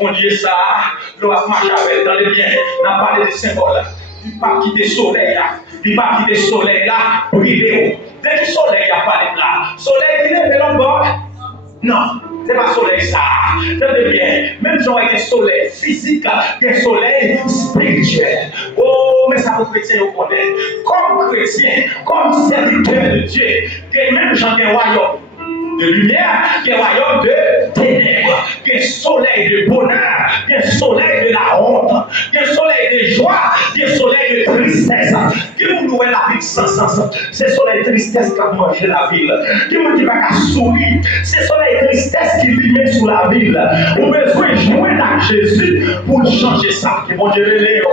Bon Dieu, ça, nous avons marché avec dans les biens, nous avons parlé des symboles. Il ne va pas quitter le soleil là. Il va quitter le soleil là, briller. Dès que le soleil a parlé là, le soleil il est de l'autre. Non. C'est pas soleil ça. Tenez bien. Même si on a un soleil physique, un soleil spirituel. Oh, mais ça vous chrétien vous connaît. Comme chrétien, comme serviteur de Dieu, des mêmes gens des royaumes. de lumière, qui est royaume de ténèbres, qui est soleil de bonheur, qui est soleil de la honte, qui est soleil de joie, qui est soleil de tristesse. Qui vous nouvelle la vie sans sens? C'est soleil de tristesse qui a mangé la ville. Qui vous dit pas qu'à sourire? C'est soleil de tristesse qui vient sous la ville. Vous avez besoin de jouer avec Jésus pour changer ça. Qui vont dire Léo.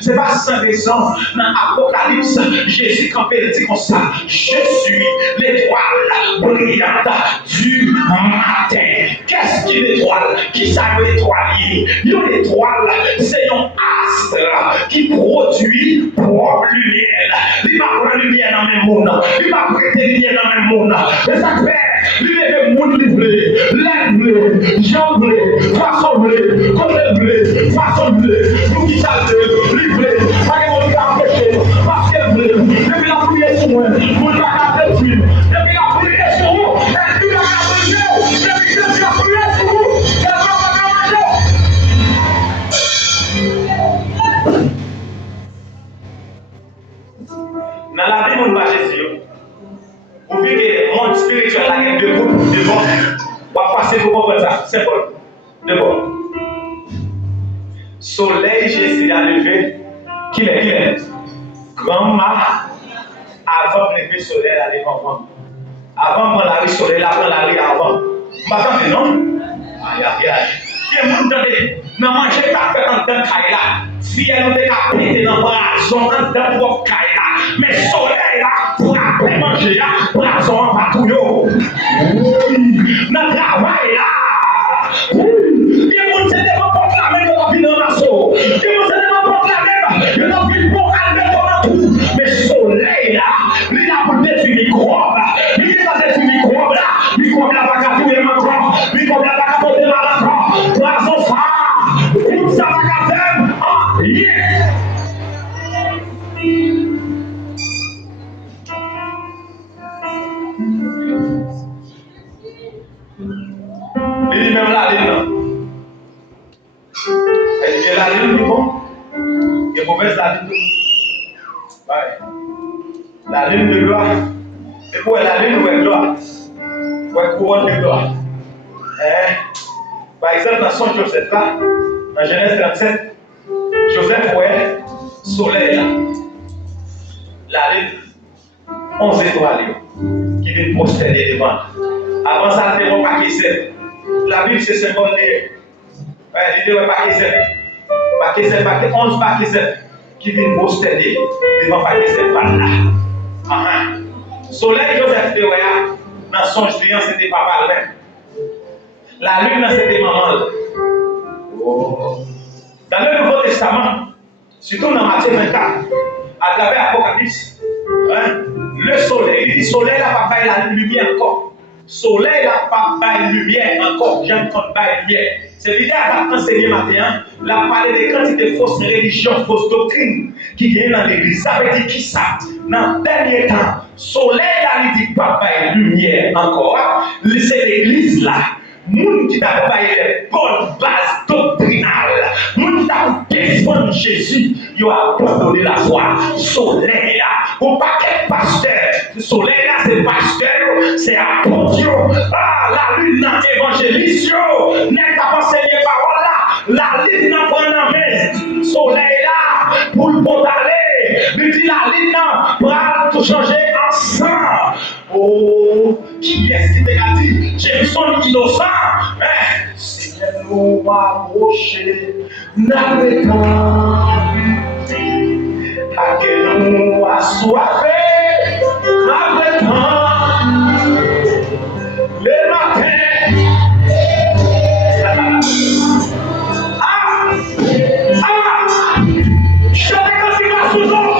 C'est pas sans raison dans l'Apocalypse, Jésus quand il dit comme ça, je suis l'étoile brillante du matin. Qu'est-ce qu'une étoile? Qui ça une étoile? Une étoile, c'est un astre qui produit propre lumière. Il va prendre lumière dans le même monde. Il va prêter lumière dans le même monde. Et ça fait, il est le monde livré, l'air bleu, jaune bleu, façon bleu, côté bleu, façon bleu, pour qui ça livré, pas de monde qui a empêché, parce qu'elle bleu, depuis la prière sur moi, mon gars a fait tuer, depuis la prière sur vous, et puis la prière, depuis la prière sur vous, et puis dans la vie, on va Jésus. Vous voyez que le monde spirituel a deux groupes de bord. On va passer pour comprendre ça. C'est bon. De bord. Soleil, Jésus a levé. Qui est? Grand-mère. Avant de lever le soleil, elle est avant. Avant de prendre la rue, soleil, elle prend la rue avant. Maintenant, non? Aïe, aïe, aïe. Qui est monde dans manger café dans le caïla. Si elle nous a pété dans le bras, dans le caïla. Mais soleil là, pour après manger là, brason en patrouille. Dans le travail là. Il y a des gens qui vont proclamer de la vie dans la sauce. Il y a des gens qui vont proclamer de la vie pour aller dans la trou. Mais soleil là, il a pour détruire les microbes. Il est dans détruire les microbes là. Microbes là, pas qu'à tuer encore. Microbes là, pas qu'à porter mal encore. Brason ça. Tout ça va qu'à faire. Ah, yeah. Il dit même la lune. Il dit la lune, c'est bon. Il est mauvaise la lune. Ouais. La lune de gloire. Et pour la lune, où est gloire? Où est couronne de gloire? Par exemple, dans son Joseph là, dans Genèse 37, Joseph voyait soleil là. La lune, 11 étoiles qui viennent prosterner devant. Avant ça, il n'y avait pas qui c'est. La Bible, c'est symbole de. Il n'y avait pas qui c'est. Pas qui c'est, pas qui 11 pas qui c'est. Qui viennent prosterner devant pas qui c'est pas là. Soleil, Joseph de Wea, dans son géant, c'était papa lui-même. La lune, c'était maman. Oh. Dans le Nouveau Testament, surtout dans Matthieu 24, à travers l'Apocalypse, le soleil, il dit soleil n'a pas fait la lumière encore. Soleil n'a pas fait la lumière encore. J'aime quand pas la lumière. C'est l'idée à enseigner matin, la parler des quantités de fausses religions, fausses doctrines qui viennent dans l'église. Ça veut dire qui ça? Dans le dernier temps, soleil là, il dit pas la lumière encore. C'est l'église là. Moun qui t'a pas les bonnes bases doctrinales, moun qui t'a défendu Jésus, il a abandonné la foi. Soleil là, ou pas quel pasteur. Soleil là, c'est pasteur, c'est apôtre. Ah, la lune dans l'évangéliste, n'est pas enseigné parole là. La lune n'a pas en main. Soleil là, pour le bon aller. Il dit la lune là, pour tout changer ensemble. Oh, qui est-ce qui t'a dit? Jameson innocent. Seigneur nous approcher, n'attendons à que nous assoiffés, n'attendons le matin. Je te déconseille sous l'eau.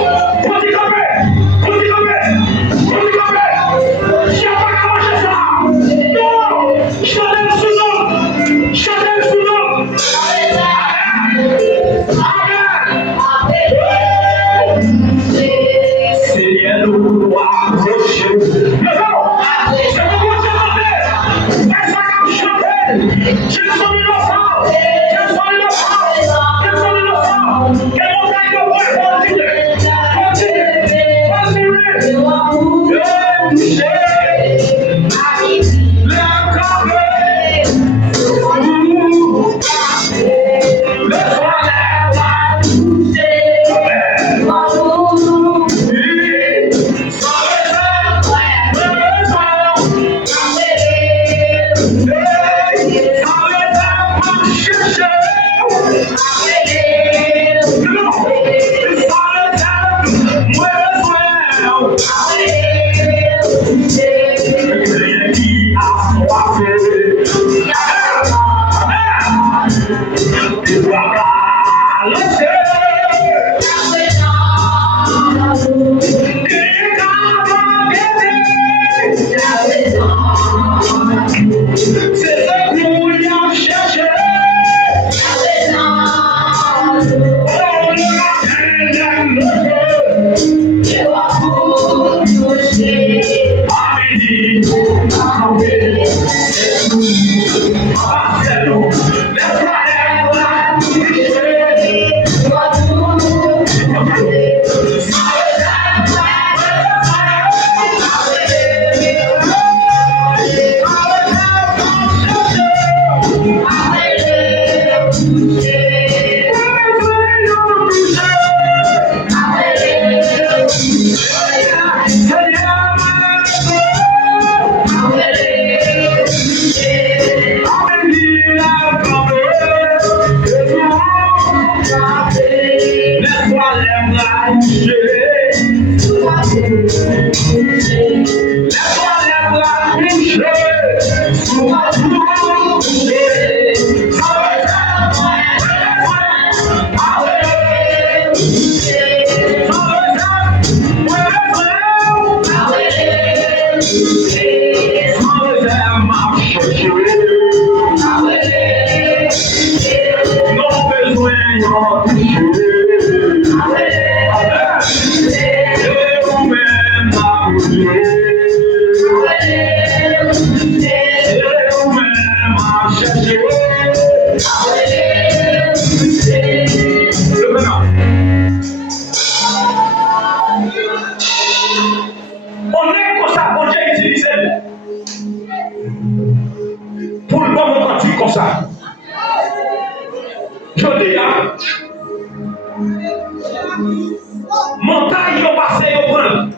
Montagne au passé au prendre.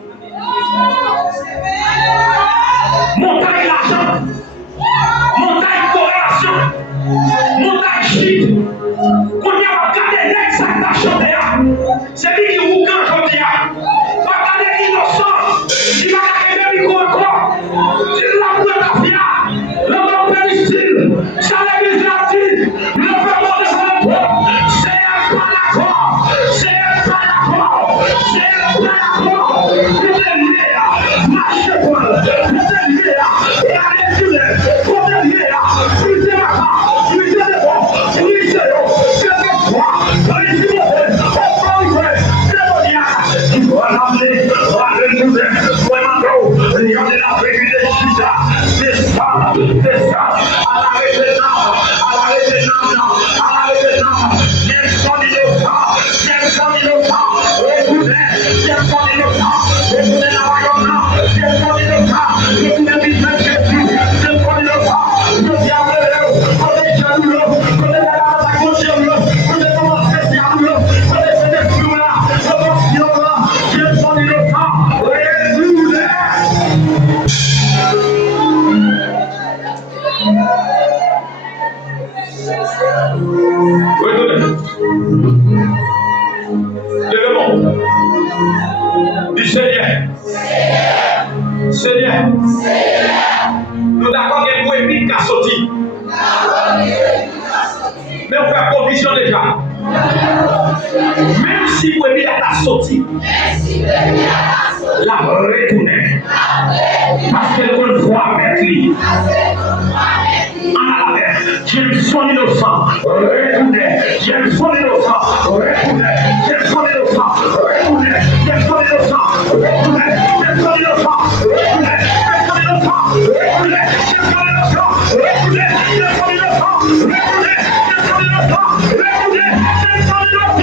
Montagne l'argent. Montagne corrélation. Montagne chute. Qu'on y a regardé l'exact d'achat. C'est lui qui vous quand je dis. Pas regarder l'innocent. Il va regarder le micro encore. Il l'a pris la fia. Le pénicile. Ça l'église l'a dit. Le ferment de votre. C'est pas d'accord. C'est pas d'accord. C'est pas d'accord. Vous êtes liés. Marchez pour vous êtes liés. Allez-y. Vous êtes liés. Vous êtes d'accord. Vous êtes bon. Vous êtes bon. C'est le droit. Allez-y. Il faut l'amener. Alléluia. Regardez la prévue des Judas. C'est ça. C'est ça. À l'arrêt des armes. À l'arrêt des armes. À l'arrêt des armes. Bien son innocent. Bien son innocent. Retournez. Bien son innocent. Retournez la royaume. Bien son innocent. Retournez business Jésus. Bien son innocent. Je viens de l'eau. Connaissez jaloux. Connaissez la conscience. Connaissez comment c'est jaloux. Connaissez les flous là. Attention là. Bien son innocent. Alléluia. Levez-moi. Du Seigneur. Seigneur. Nous d'accord qu'il y a une épique qui a sorti. Mais on fait provision déjà. Même si vous avez sorti, la retourner. Parce qu'elle veut voir avec lui. En arrière, j'aime son innocent. Retournez. J'aime son innocent. Retournez. J'aime son innocent. Retournez. J'aime son innocent. Retournez. J'aime son innocent. Retournez. J'aime son innocent. Retournez. J'aime son innocent. Retournez. J'aime son innocent. Retournez. J'aime son innocent. Retournez. J'aime son innocent.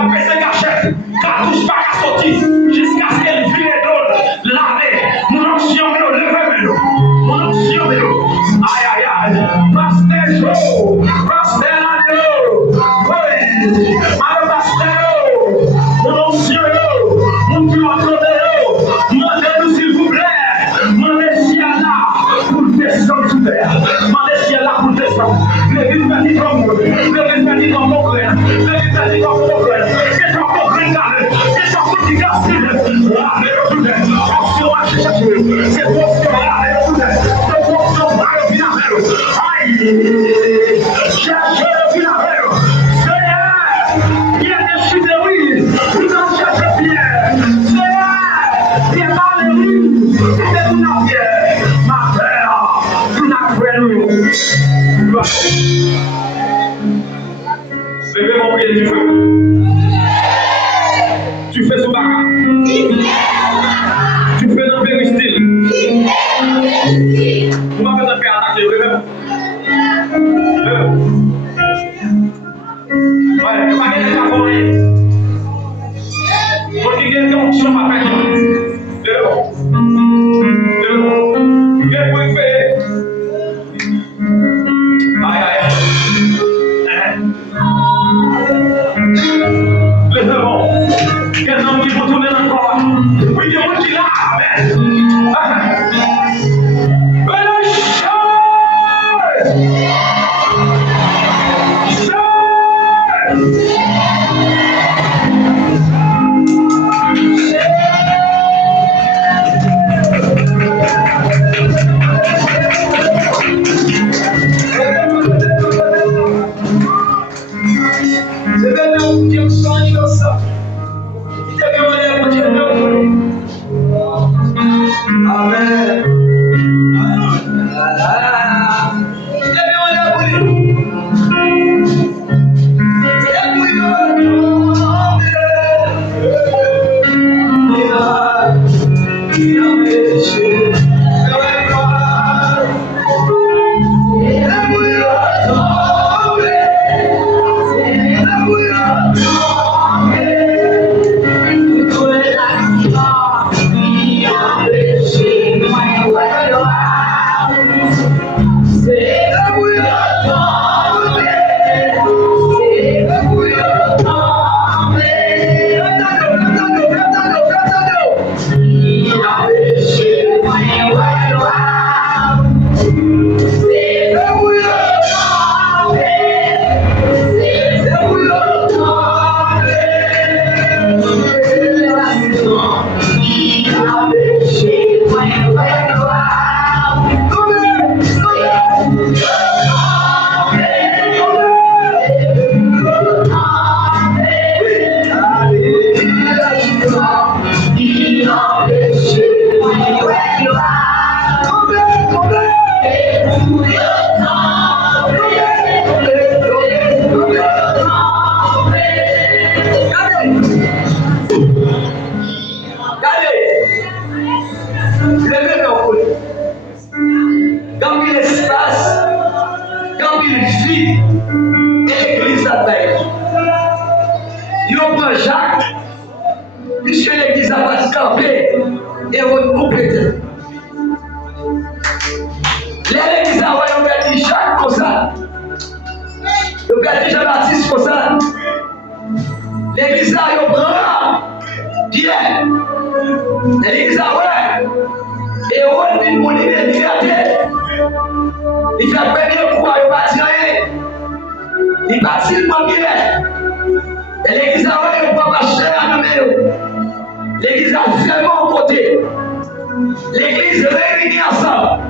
a baissé cachette, cartouche pas qu'à sortir, jusqu'à ce qu'elle vienne d'autres, l'arrêt, mon ancien vélo, levez-le, mon ancien vélo, aïe aïe aïe, Pasteur Joe, Pasteur Agneau, oui, Madame Pasteur, mon ancien vélo, mon Dieu attendez-le, demandez-nous s'il vous plaît, demandez si elle a là pour descendre sous terre, demandez si elle a là pour descendre, l'église m'a dit comme vous, l'église m'a dit comme mon frère, l'église m'a dit comme mon frère, qu'est-ce qu'on peut regarder, qu'est-ce qu'on peut dire, c'est bon, c'est cherchez le filamètre. Seigneur, il y a des chutes, oui. Vous en cherchez bien. Seigneur, il y a pas de oui. C'est une affaire. Ma frère, vous n'avez nous. Levez mon pied du feu. Tu fais ce bac. Tu fais dans le style. Vous m'avez fait attaquer, levez-moi. Ouais, pas qu'elle est pas forée. Pour qu'il y ait une option à faire. Dehors. Viens pour y faire. Aïe, aïe. Levez-moi. Quel homme qui peut tourner dans le corps? Oui, il y a un monde qui l'a. Amen. L'église réunie ensemble.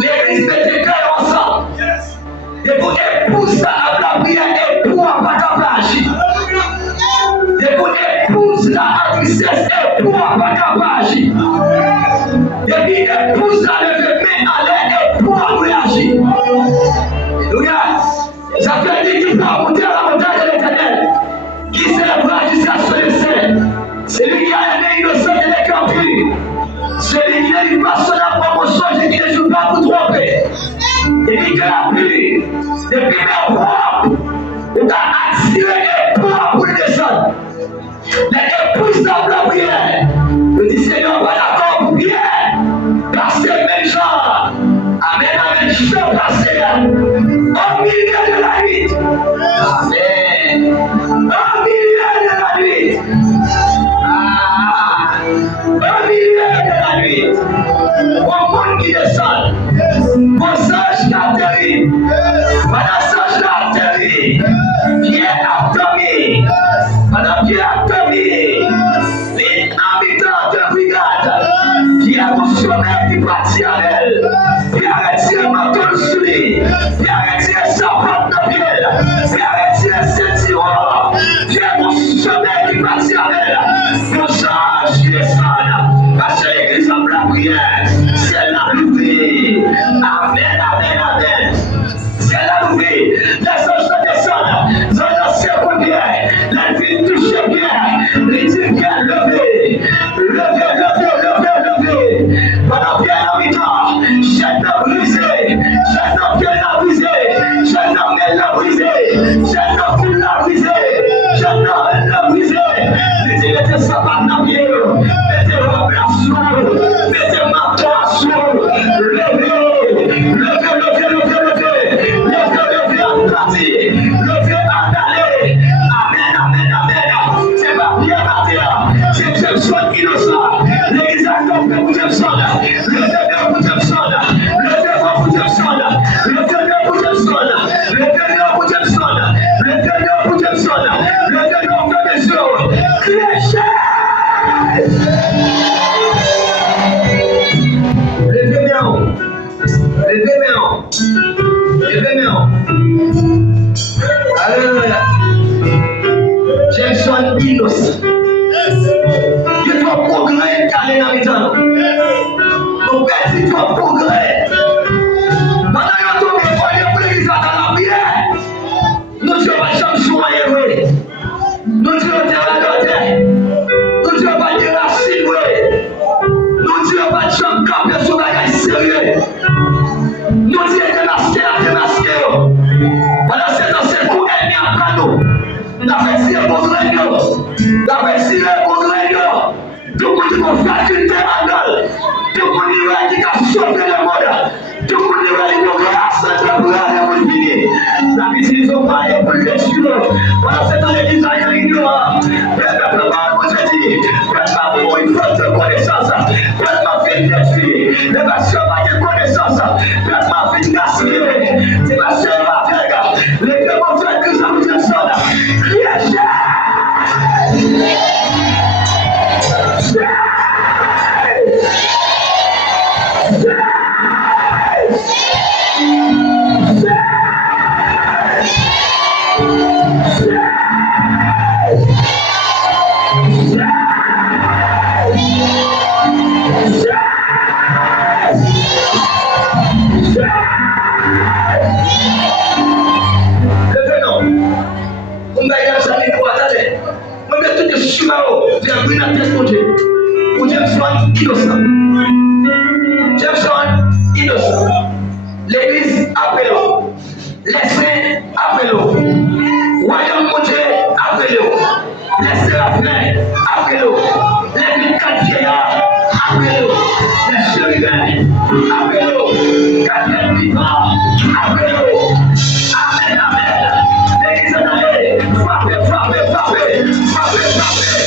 L'église met des cœurs ensemble. Et pour épouser la prière et pour pas agir. Et pour épouser la tristesse et pour pas agir. Et puis épouse la levée à l'air et pour réagir. Alléluia. Ça fait dire qu'il va monter à la montagne de l'Éternel. Qui célébrera jusqu'à ce décès. C'est lui qui a aimé innocent et les cœurs purs. Celui qui n'est pas sur la promotion, je dis ne joue pas pour tromper. Et dit que la pluie, depuis mes propres, on t'a attiré les propres pour le descendre. Pierre a dormi. Pendant Pierre a dormi, les habitants de brigade qui a un sommeil qui partit à elle. Pierre a retiré le manteau sur lui. Pierre a retiré sa porte de pied. Pierre a retiré ses tiroirs. Pierre a un sommeil qui partit à elle. Pour ça, je descends. Parce que l'église en la prière, c'est la levée. Amen, amen, amen. C'est la levée. Les anges descendent. Dans l'ancien première, la vie touche bien. Les dieux bien levés. Levez, levez, levez, levez. Pendant bien la mi-temps, j'ai n'a brisé. J'ai n'a bien la brisé. J'ai n'a bien la brisé. J'ai n'a bien la brisé. J'ai n'a bien la brisé. Les dieux mettez sa patte dans pied. Mettez robe à sourd. Mettez manteau à sourd. Levez, levez, levez, levez, levez. Levez à d'aller. Amen, amen, amen. C'est pas bien à terre. C'est Jameson innocent. L'église a compris pour Jameson. Le Seigneur pour Jameson. Le Seigneur pour Jameson. Le Seigneur pour Jameson. Le Seigneur pour Jameson. Le Seigneur pour Jameson. Le Seigneur pour Jameson. Cléché. Levez-moi. Levez-moi. Levez-moi. Alléluia. Jameson innocent. Tu dois progrès calé dans les temps. Mon père, tu dois progrès. Pendant que tu es en l'église dans la prière, nous ne sommes pas jamais joyeux. Nous ne sommes pas terre. Nous ne sommes pas des racines. Nous ne sommes pas jamais camper sur la sérieux. Nous sommes démasqués. Pendant ce temps, c'est pour aimer un cadeau. La version pour l'aigneur. La version pour l'aigneur. Tout le monde va faire une terre. Tout le monde qui a sauvé le monde. Tout le monde qui a grâce à la gloire de mon fini. La visite au paille pour le suivre. Pendant ce temps, l'église a été ignorante. Prépare-moi, vous ai dit. Prépare-moi pour une faute de connaissance. Prépare-moi pour une détruire. Ne va pas de connaissance. Prépare-moi pour une gaspiller. C'est ma seule affaire. Les deux vont faire que ça vous descende. Criez. L'église appelle-le. Les saints appellent-le. Royaume de Dieu appellent-le. Les séraphins appellent-le. Les 24 vieillards appellent-le. Les chérubins appellent-le. 4 vivants appellent-le. Amen, amen. L'église est allée. Frappez, frappez, frappez. Frappez, frappez.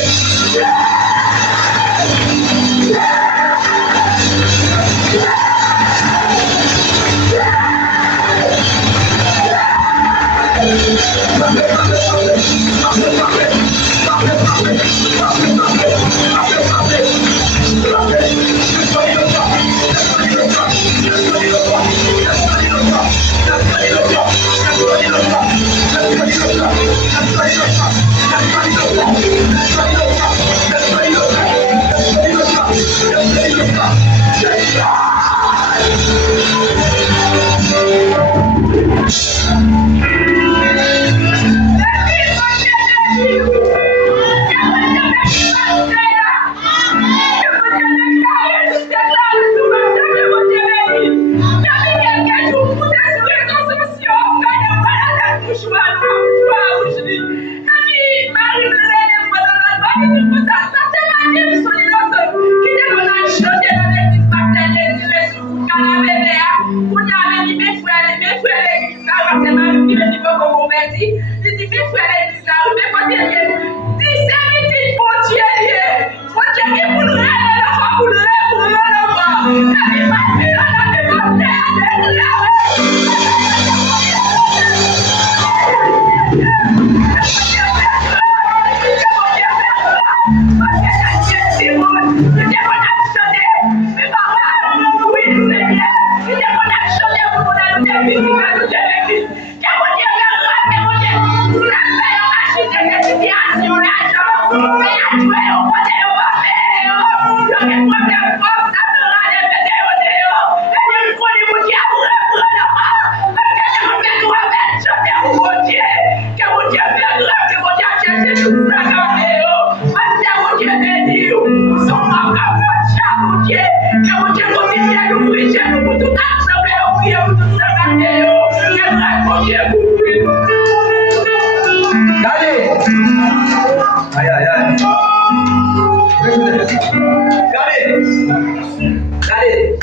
Regardez.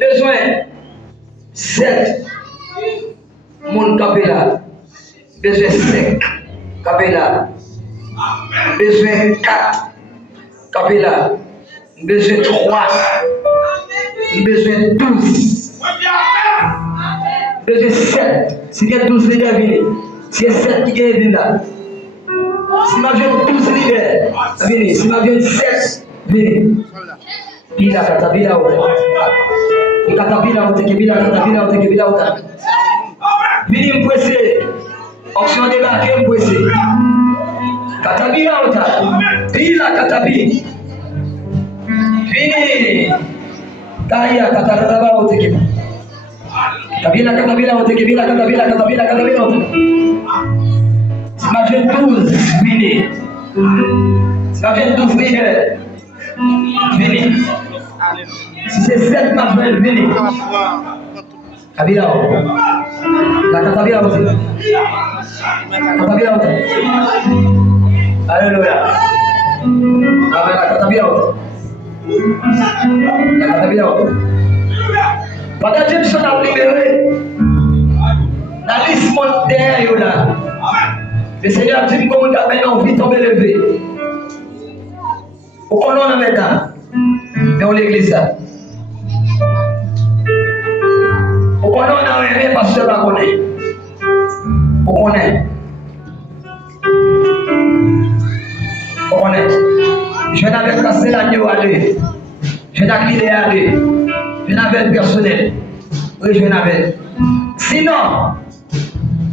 Besoin 7 mon capella. Besoin 5 capella. Besoin 4 capella. Besoin 3. Besoin 12. Besoin 7. Si il y a 12 leaders venus, si il y a 7 qui viennent là. Si ma vie 12 leaders, venez. Si ma vie 7, venez. Bila katabila wote. Ikatabila wote kibila katabila wote kibila wote. Vini mpwese. Auction débarqué mpwese. Katabila wote. Bila katabi. Vini. Kaya katabila wote kibila. Katabila wote kibila katabila wote. S'imagine 12 vini. S'imagine 12 leaders. Vini. Si c'est 7 manuels, vini. Kabila. La katabila aussi. Katabila aussi. Alléluia. Amen. La katabila aussi. La katabila aussi. Pendant que James a libéré, la liste monte derrière là. Le Seigneur dit comment tu as maintenant vite tomber levé. Pourquoi on en met là? Dans l'église. Pourquoi on a rêvé parce que je la connais? Pourquoi on est? Pourquoi on est? Je n'avais pas passé l'agneau à lui. Je n'avais pas à lui. Je n'avais pas personnel. Oui, je n'avais. Sinon,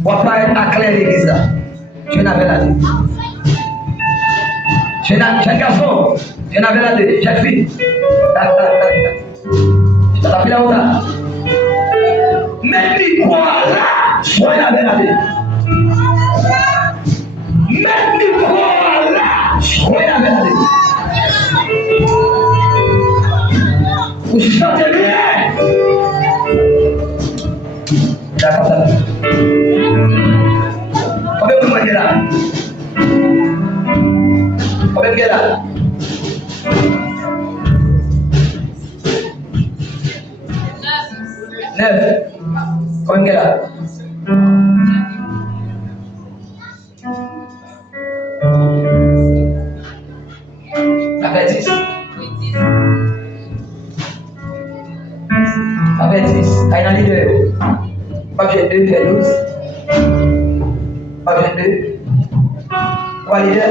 on ne va pas être à clair l'église. Je n'avais la vie. Jeune garçon, je n'avais la vie. Jeune fille. Je t'appelle là où là. Même les poids là, je n'avais la vie. Même les poids là, je n'avais la vie. Vous chantez bien. D'accord, ça. Combien vous m'avez là? Combien vous là? Neuf. Combien vous là? Avec 10. Avec 10. Aïe, dans leader. Pas 2, fait 12. Pas 22. On va leader.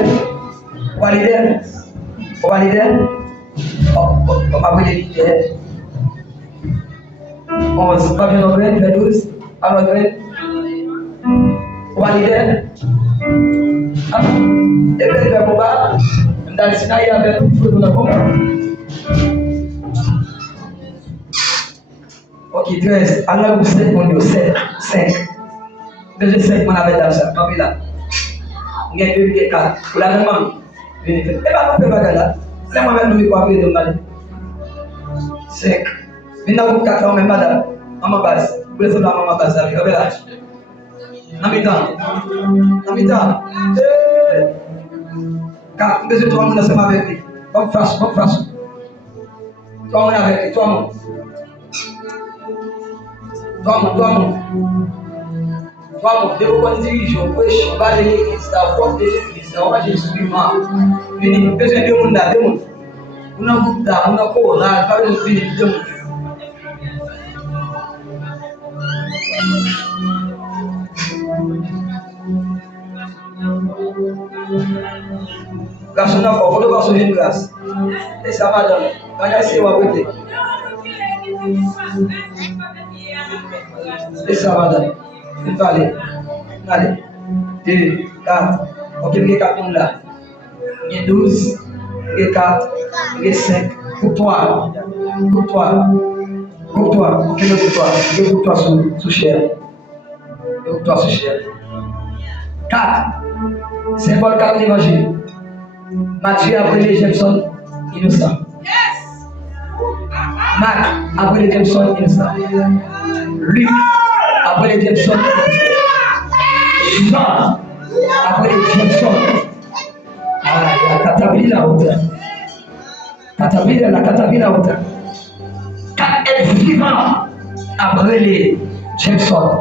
On va leader. On va leader. On va leader. 11. Pas 22, fait 12. On va leader. On va leader. Et puis, il va combattre. Dans le Sinaï, avec le feu de la combat. Ok, 13. Allah vous sait mon Dieu, 7, 5. Déjà 5, mon avait dans ça. Comme là. Il y a 2, il y a 4. Pour la demande, venez faire. Et pas couper bagarre là. Laisse-moi mettre le quoi de mal. 5. Maintenant, vous 4 ans, même madame. Maman base. Vous laissez la maman base avec là. En mi-temps. En mi-temps. Car vous êtes 3 monde ensemble avec lui. Bonne face. 3 monde avec lui. 3 monde. 3 monde. Vamos, Deus pode dirigir, pois vai ele está forte dele, está hoje subimar. Menino, pensa em Deus mudar, Deus. Uma mudar, uma colar, para os filhos de Deus. Garçon d'enfant, faut le garçon une grâce. Et ça, madame, regardez si vous avez. Et ça, madame, il faut aller. Allez. 2, 4. Ok, il y a 4 personnes là. Il y a 12, il y a 4, il y a 5. Coupe-toi. Coupe-toi. Coupe-toi. Ok, coupe-toi. Coupe-toi sous chair. Coupe-toi sous chair. 4. Symbole 4 l'évangile. Matthieu après les Jameson, innocent. Marc après les Jameson, innocent. Luc après les Jameson, innocent. Jean après les Jameson. Ah, la catabile à hauteur. La catabile à hauteur. 4 êtres vivants après les Jameson,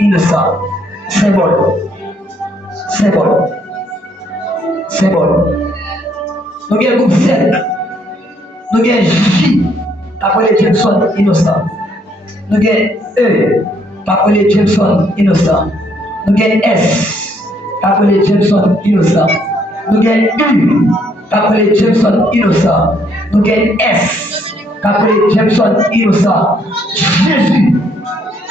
innocent. Symbole. Nous avons groupe 7. Nous avons J après les Jameson innocent. Nous avons E après les Jameson innocent. Nous avons S après les Jameson innocent. Nous avons U après les Jameson innocent. Nous avons S après les Jameson innocent. Jésus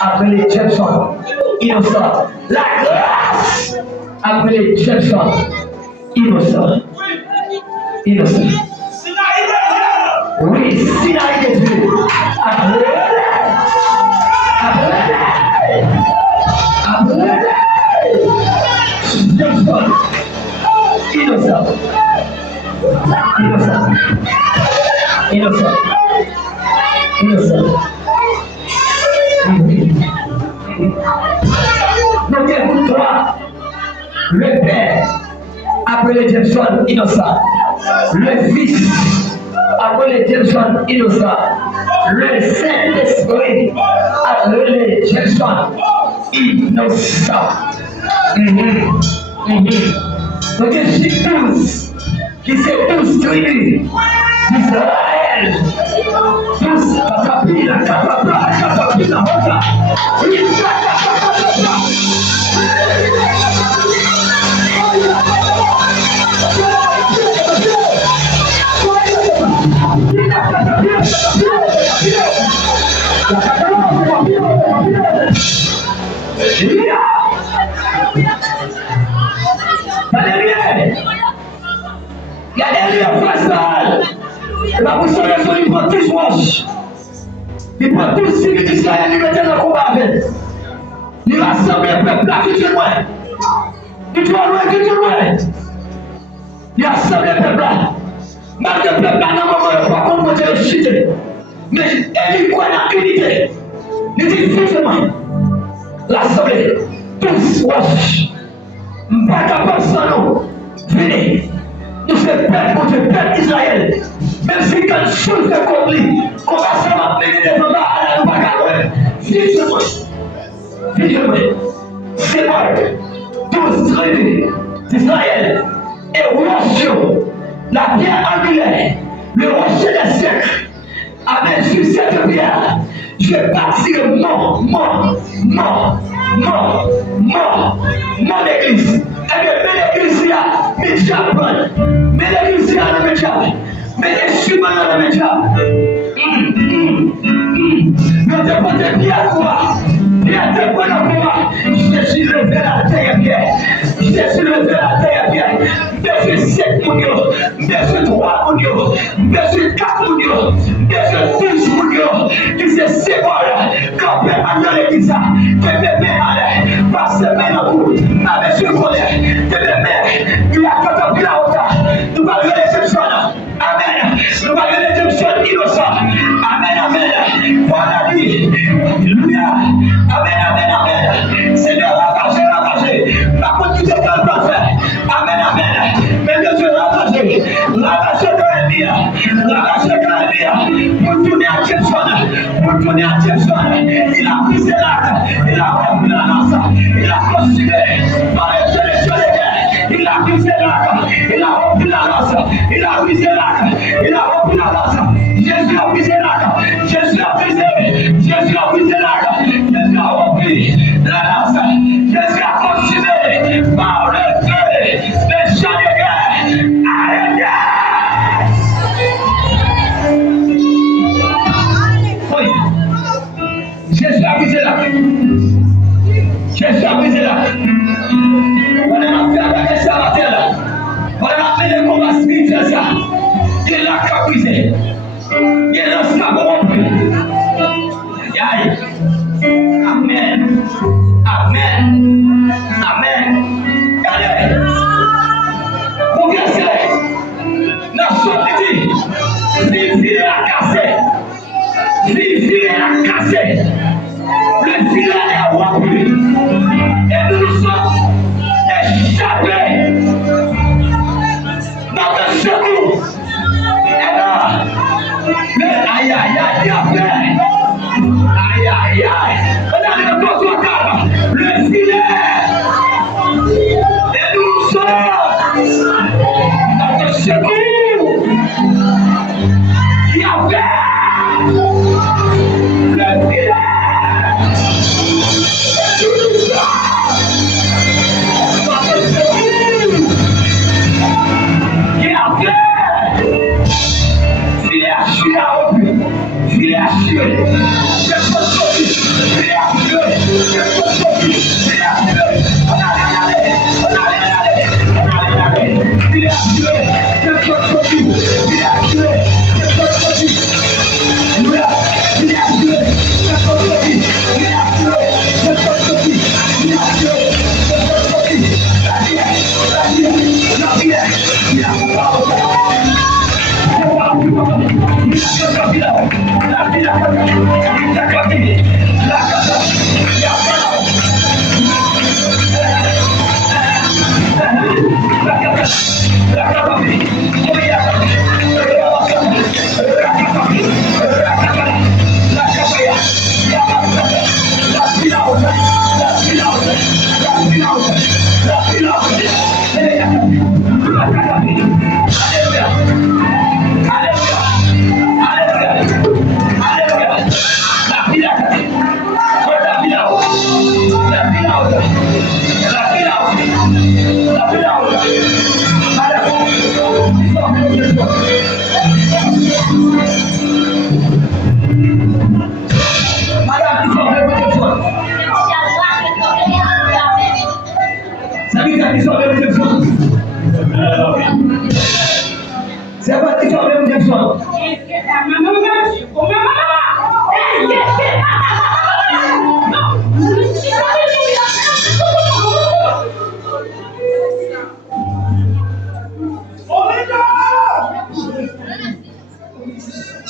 après les Jameson innocent. La grâce après les Jameson innocent. Oui, Sinaï de Dieu. Après. Jameson. Innocent. Donc, écoute-toi. Le Père, appelé Jameson innocent. Le Fils, appelé Jameson innocent. Le Saint-Esprit, appelé Jameson innocent. Donc, j'ai 12, qui c'est 12 tribus d'Israël. 12 catapilles, il y a des lieux faciles. La position il prend 12 roches. Il prend 12 civils d'Israël, il met dans le combat avec. Il rassemble le peuple là qui est loin. Qui est loin. Il rassemble le peuple là. Malgré le peuple là, non, on va pas comprendre le chute. Mais il croit dans l'unité. Il dit vivement. L'assemblée, 12 roches. Pas capable sans nous. Venez. Nous sommes peuple pour Dieu, peuple Israël. Même si quand chose fait contre lui, qu'on va s'en mener des mandats à la bagarre. Vivez-moi. C'est moi. 12 tribus d'Israël. Et rocher, la pierre angulaire, le rocher des siècles. Avec sur cette pierre, je vais bâtir mon église. Et bien, l'église là, mais Japon. Mais l'église là, mais Japon. Mais les chemins là, mais Japon. Ne te portez bien à quoi? Bien te prendre à quoi? Je suis levé la terre pierre. Je suis levé la terre pierre. Je suis 7 mounions. Je suis 3 mounions. Je suis 4 mounions. Je suis 12 mounions. Qui se séparent. Quand on dans l'église, que des mères passent main en bout. Avec ce volet. Que des mères. Il y a quand on vit la hauteur. Nous allons les Jameson. Amen. Nous allons les Jameson innocents. Amen. Voilà lui. Alléluia. Amen. Seigneur, ravagez. La quantité de parfait. Amen. Mais Dieu, ravagez quand il y a. Pour tourner à Jameson. Il a brisé l'arc. Il a rempli la lance. Il a constitué par les sélections des guerres. Il a brisé l'arc. Il a rempli la lance. Il a brisé l'arc. Il a rempli la lance. Jésus a brisé l'arc. Jésus a rempli la lance. Jésus a continué par le feu des champs de guerre. sort. Notre secours. Yahvé. Le filet.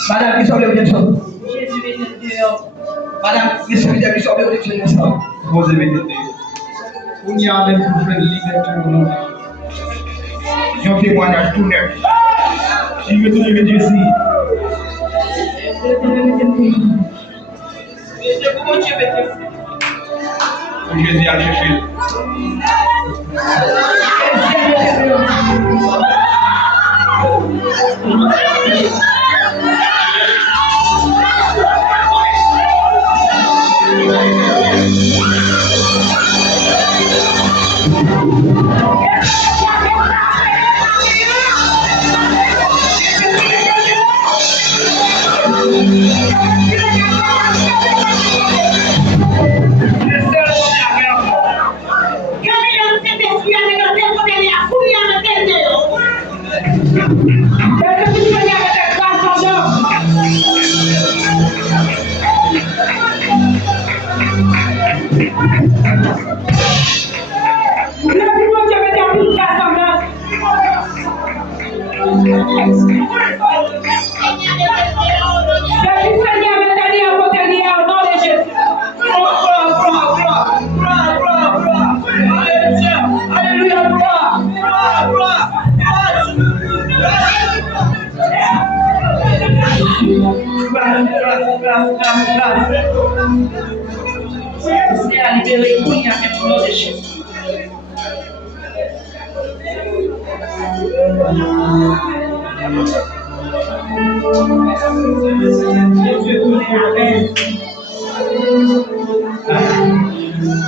Madame, qui sont les Jésus. Madame, qui sont les Jésus. Vous avez été. Vous n'y avez plus fait liberté. J'ai un témoignage tout neuf. Je vais te lever Jésus. Jésus a cherché.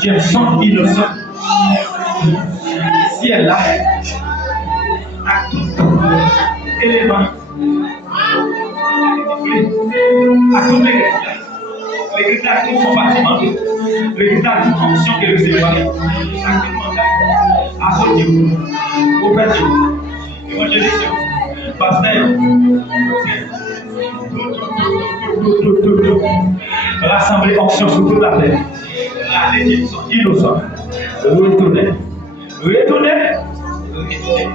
Je sens innocent. Si elle a à tout élément, à tout l'église à tout compartiment, l'église à toute fonction que vous avez, à tout mandat, à tout niveau, au père Dieu, évangéliste, pasteur, rassembler fonction sur toute la terre. Allez, ils sont innocents. Retournez. Retournez. Retournez.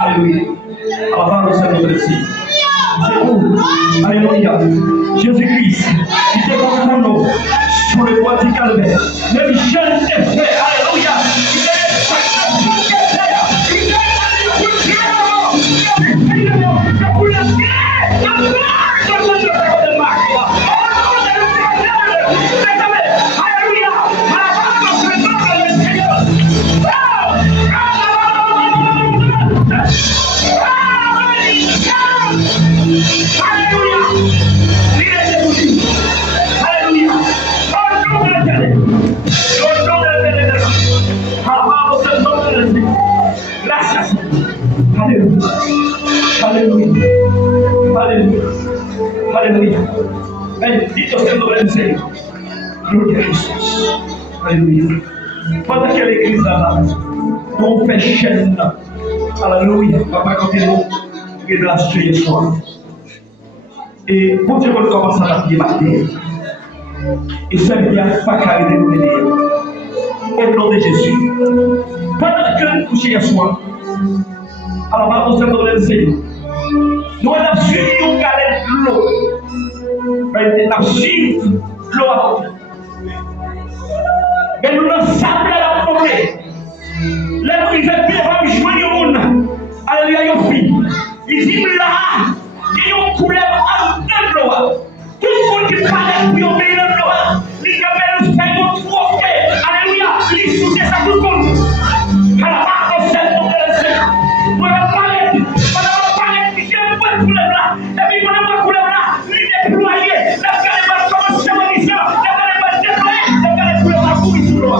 Alléluia. Avant le Seigneur ici. C'est vous. Alléluia. Jésus-Christ, il était comme mon nom sur le bois du calvaire. Même jeune était fait. Alléluia. I Bendito sea el nombre del Señor. Gloria a Jesús. Aleluya. Pendant que l'église là, on fait chaîne. Alléluia. Papa, quand il est de la suite ce soir. Et pour Dieu, on commence à la vie matin. Et ça veut dire pas carré de nous. Au nom de Jésus. Pendant que nous couchons hier soir, alors maintenant, nous sommes dans le Seigneur. Nous avons suivi une galette de l'eau. Nous avons suivi l'eau. Mais nous avons sablé la pompe. Les brisés puis vont jouer au monde. Alléluia, aux filles. Ils disent là, il y a une couleur en deux l'eau. Tout le monde qui parle pour obéir l'eau. Les gamins nous font trop fait. Alléluia, les soutiens ça tout le monde. Alors, on s'est tombé le Seigneur. On va parler, qui vient pour le là. Et puis, on va couler là, les déployer. La galère va commencer à mission. La galère va déployer. La galère couler va courir sur l'eau.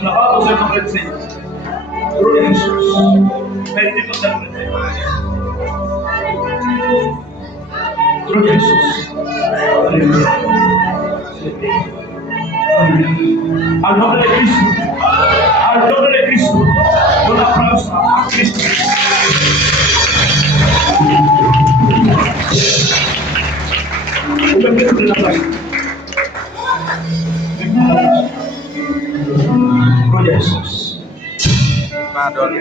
Alors, on s'est tombé le Gloria a Jesús. Bendito sea el nombre. Gloria a Jesús. Aleluya. Al nombre de Cristo. Al nombre de Cristo. Un aplauso a Cristo. Gloria a Jesús. Madonna.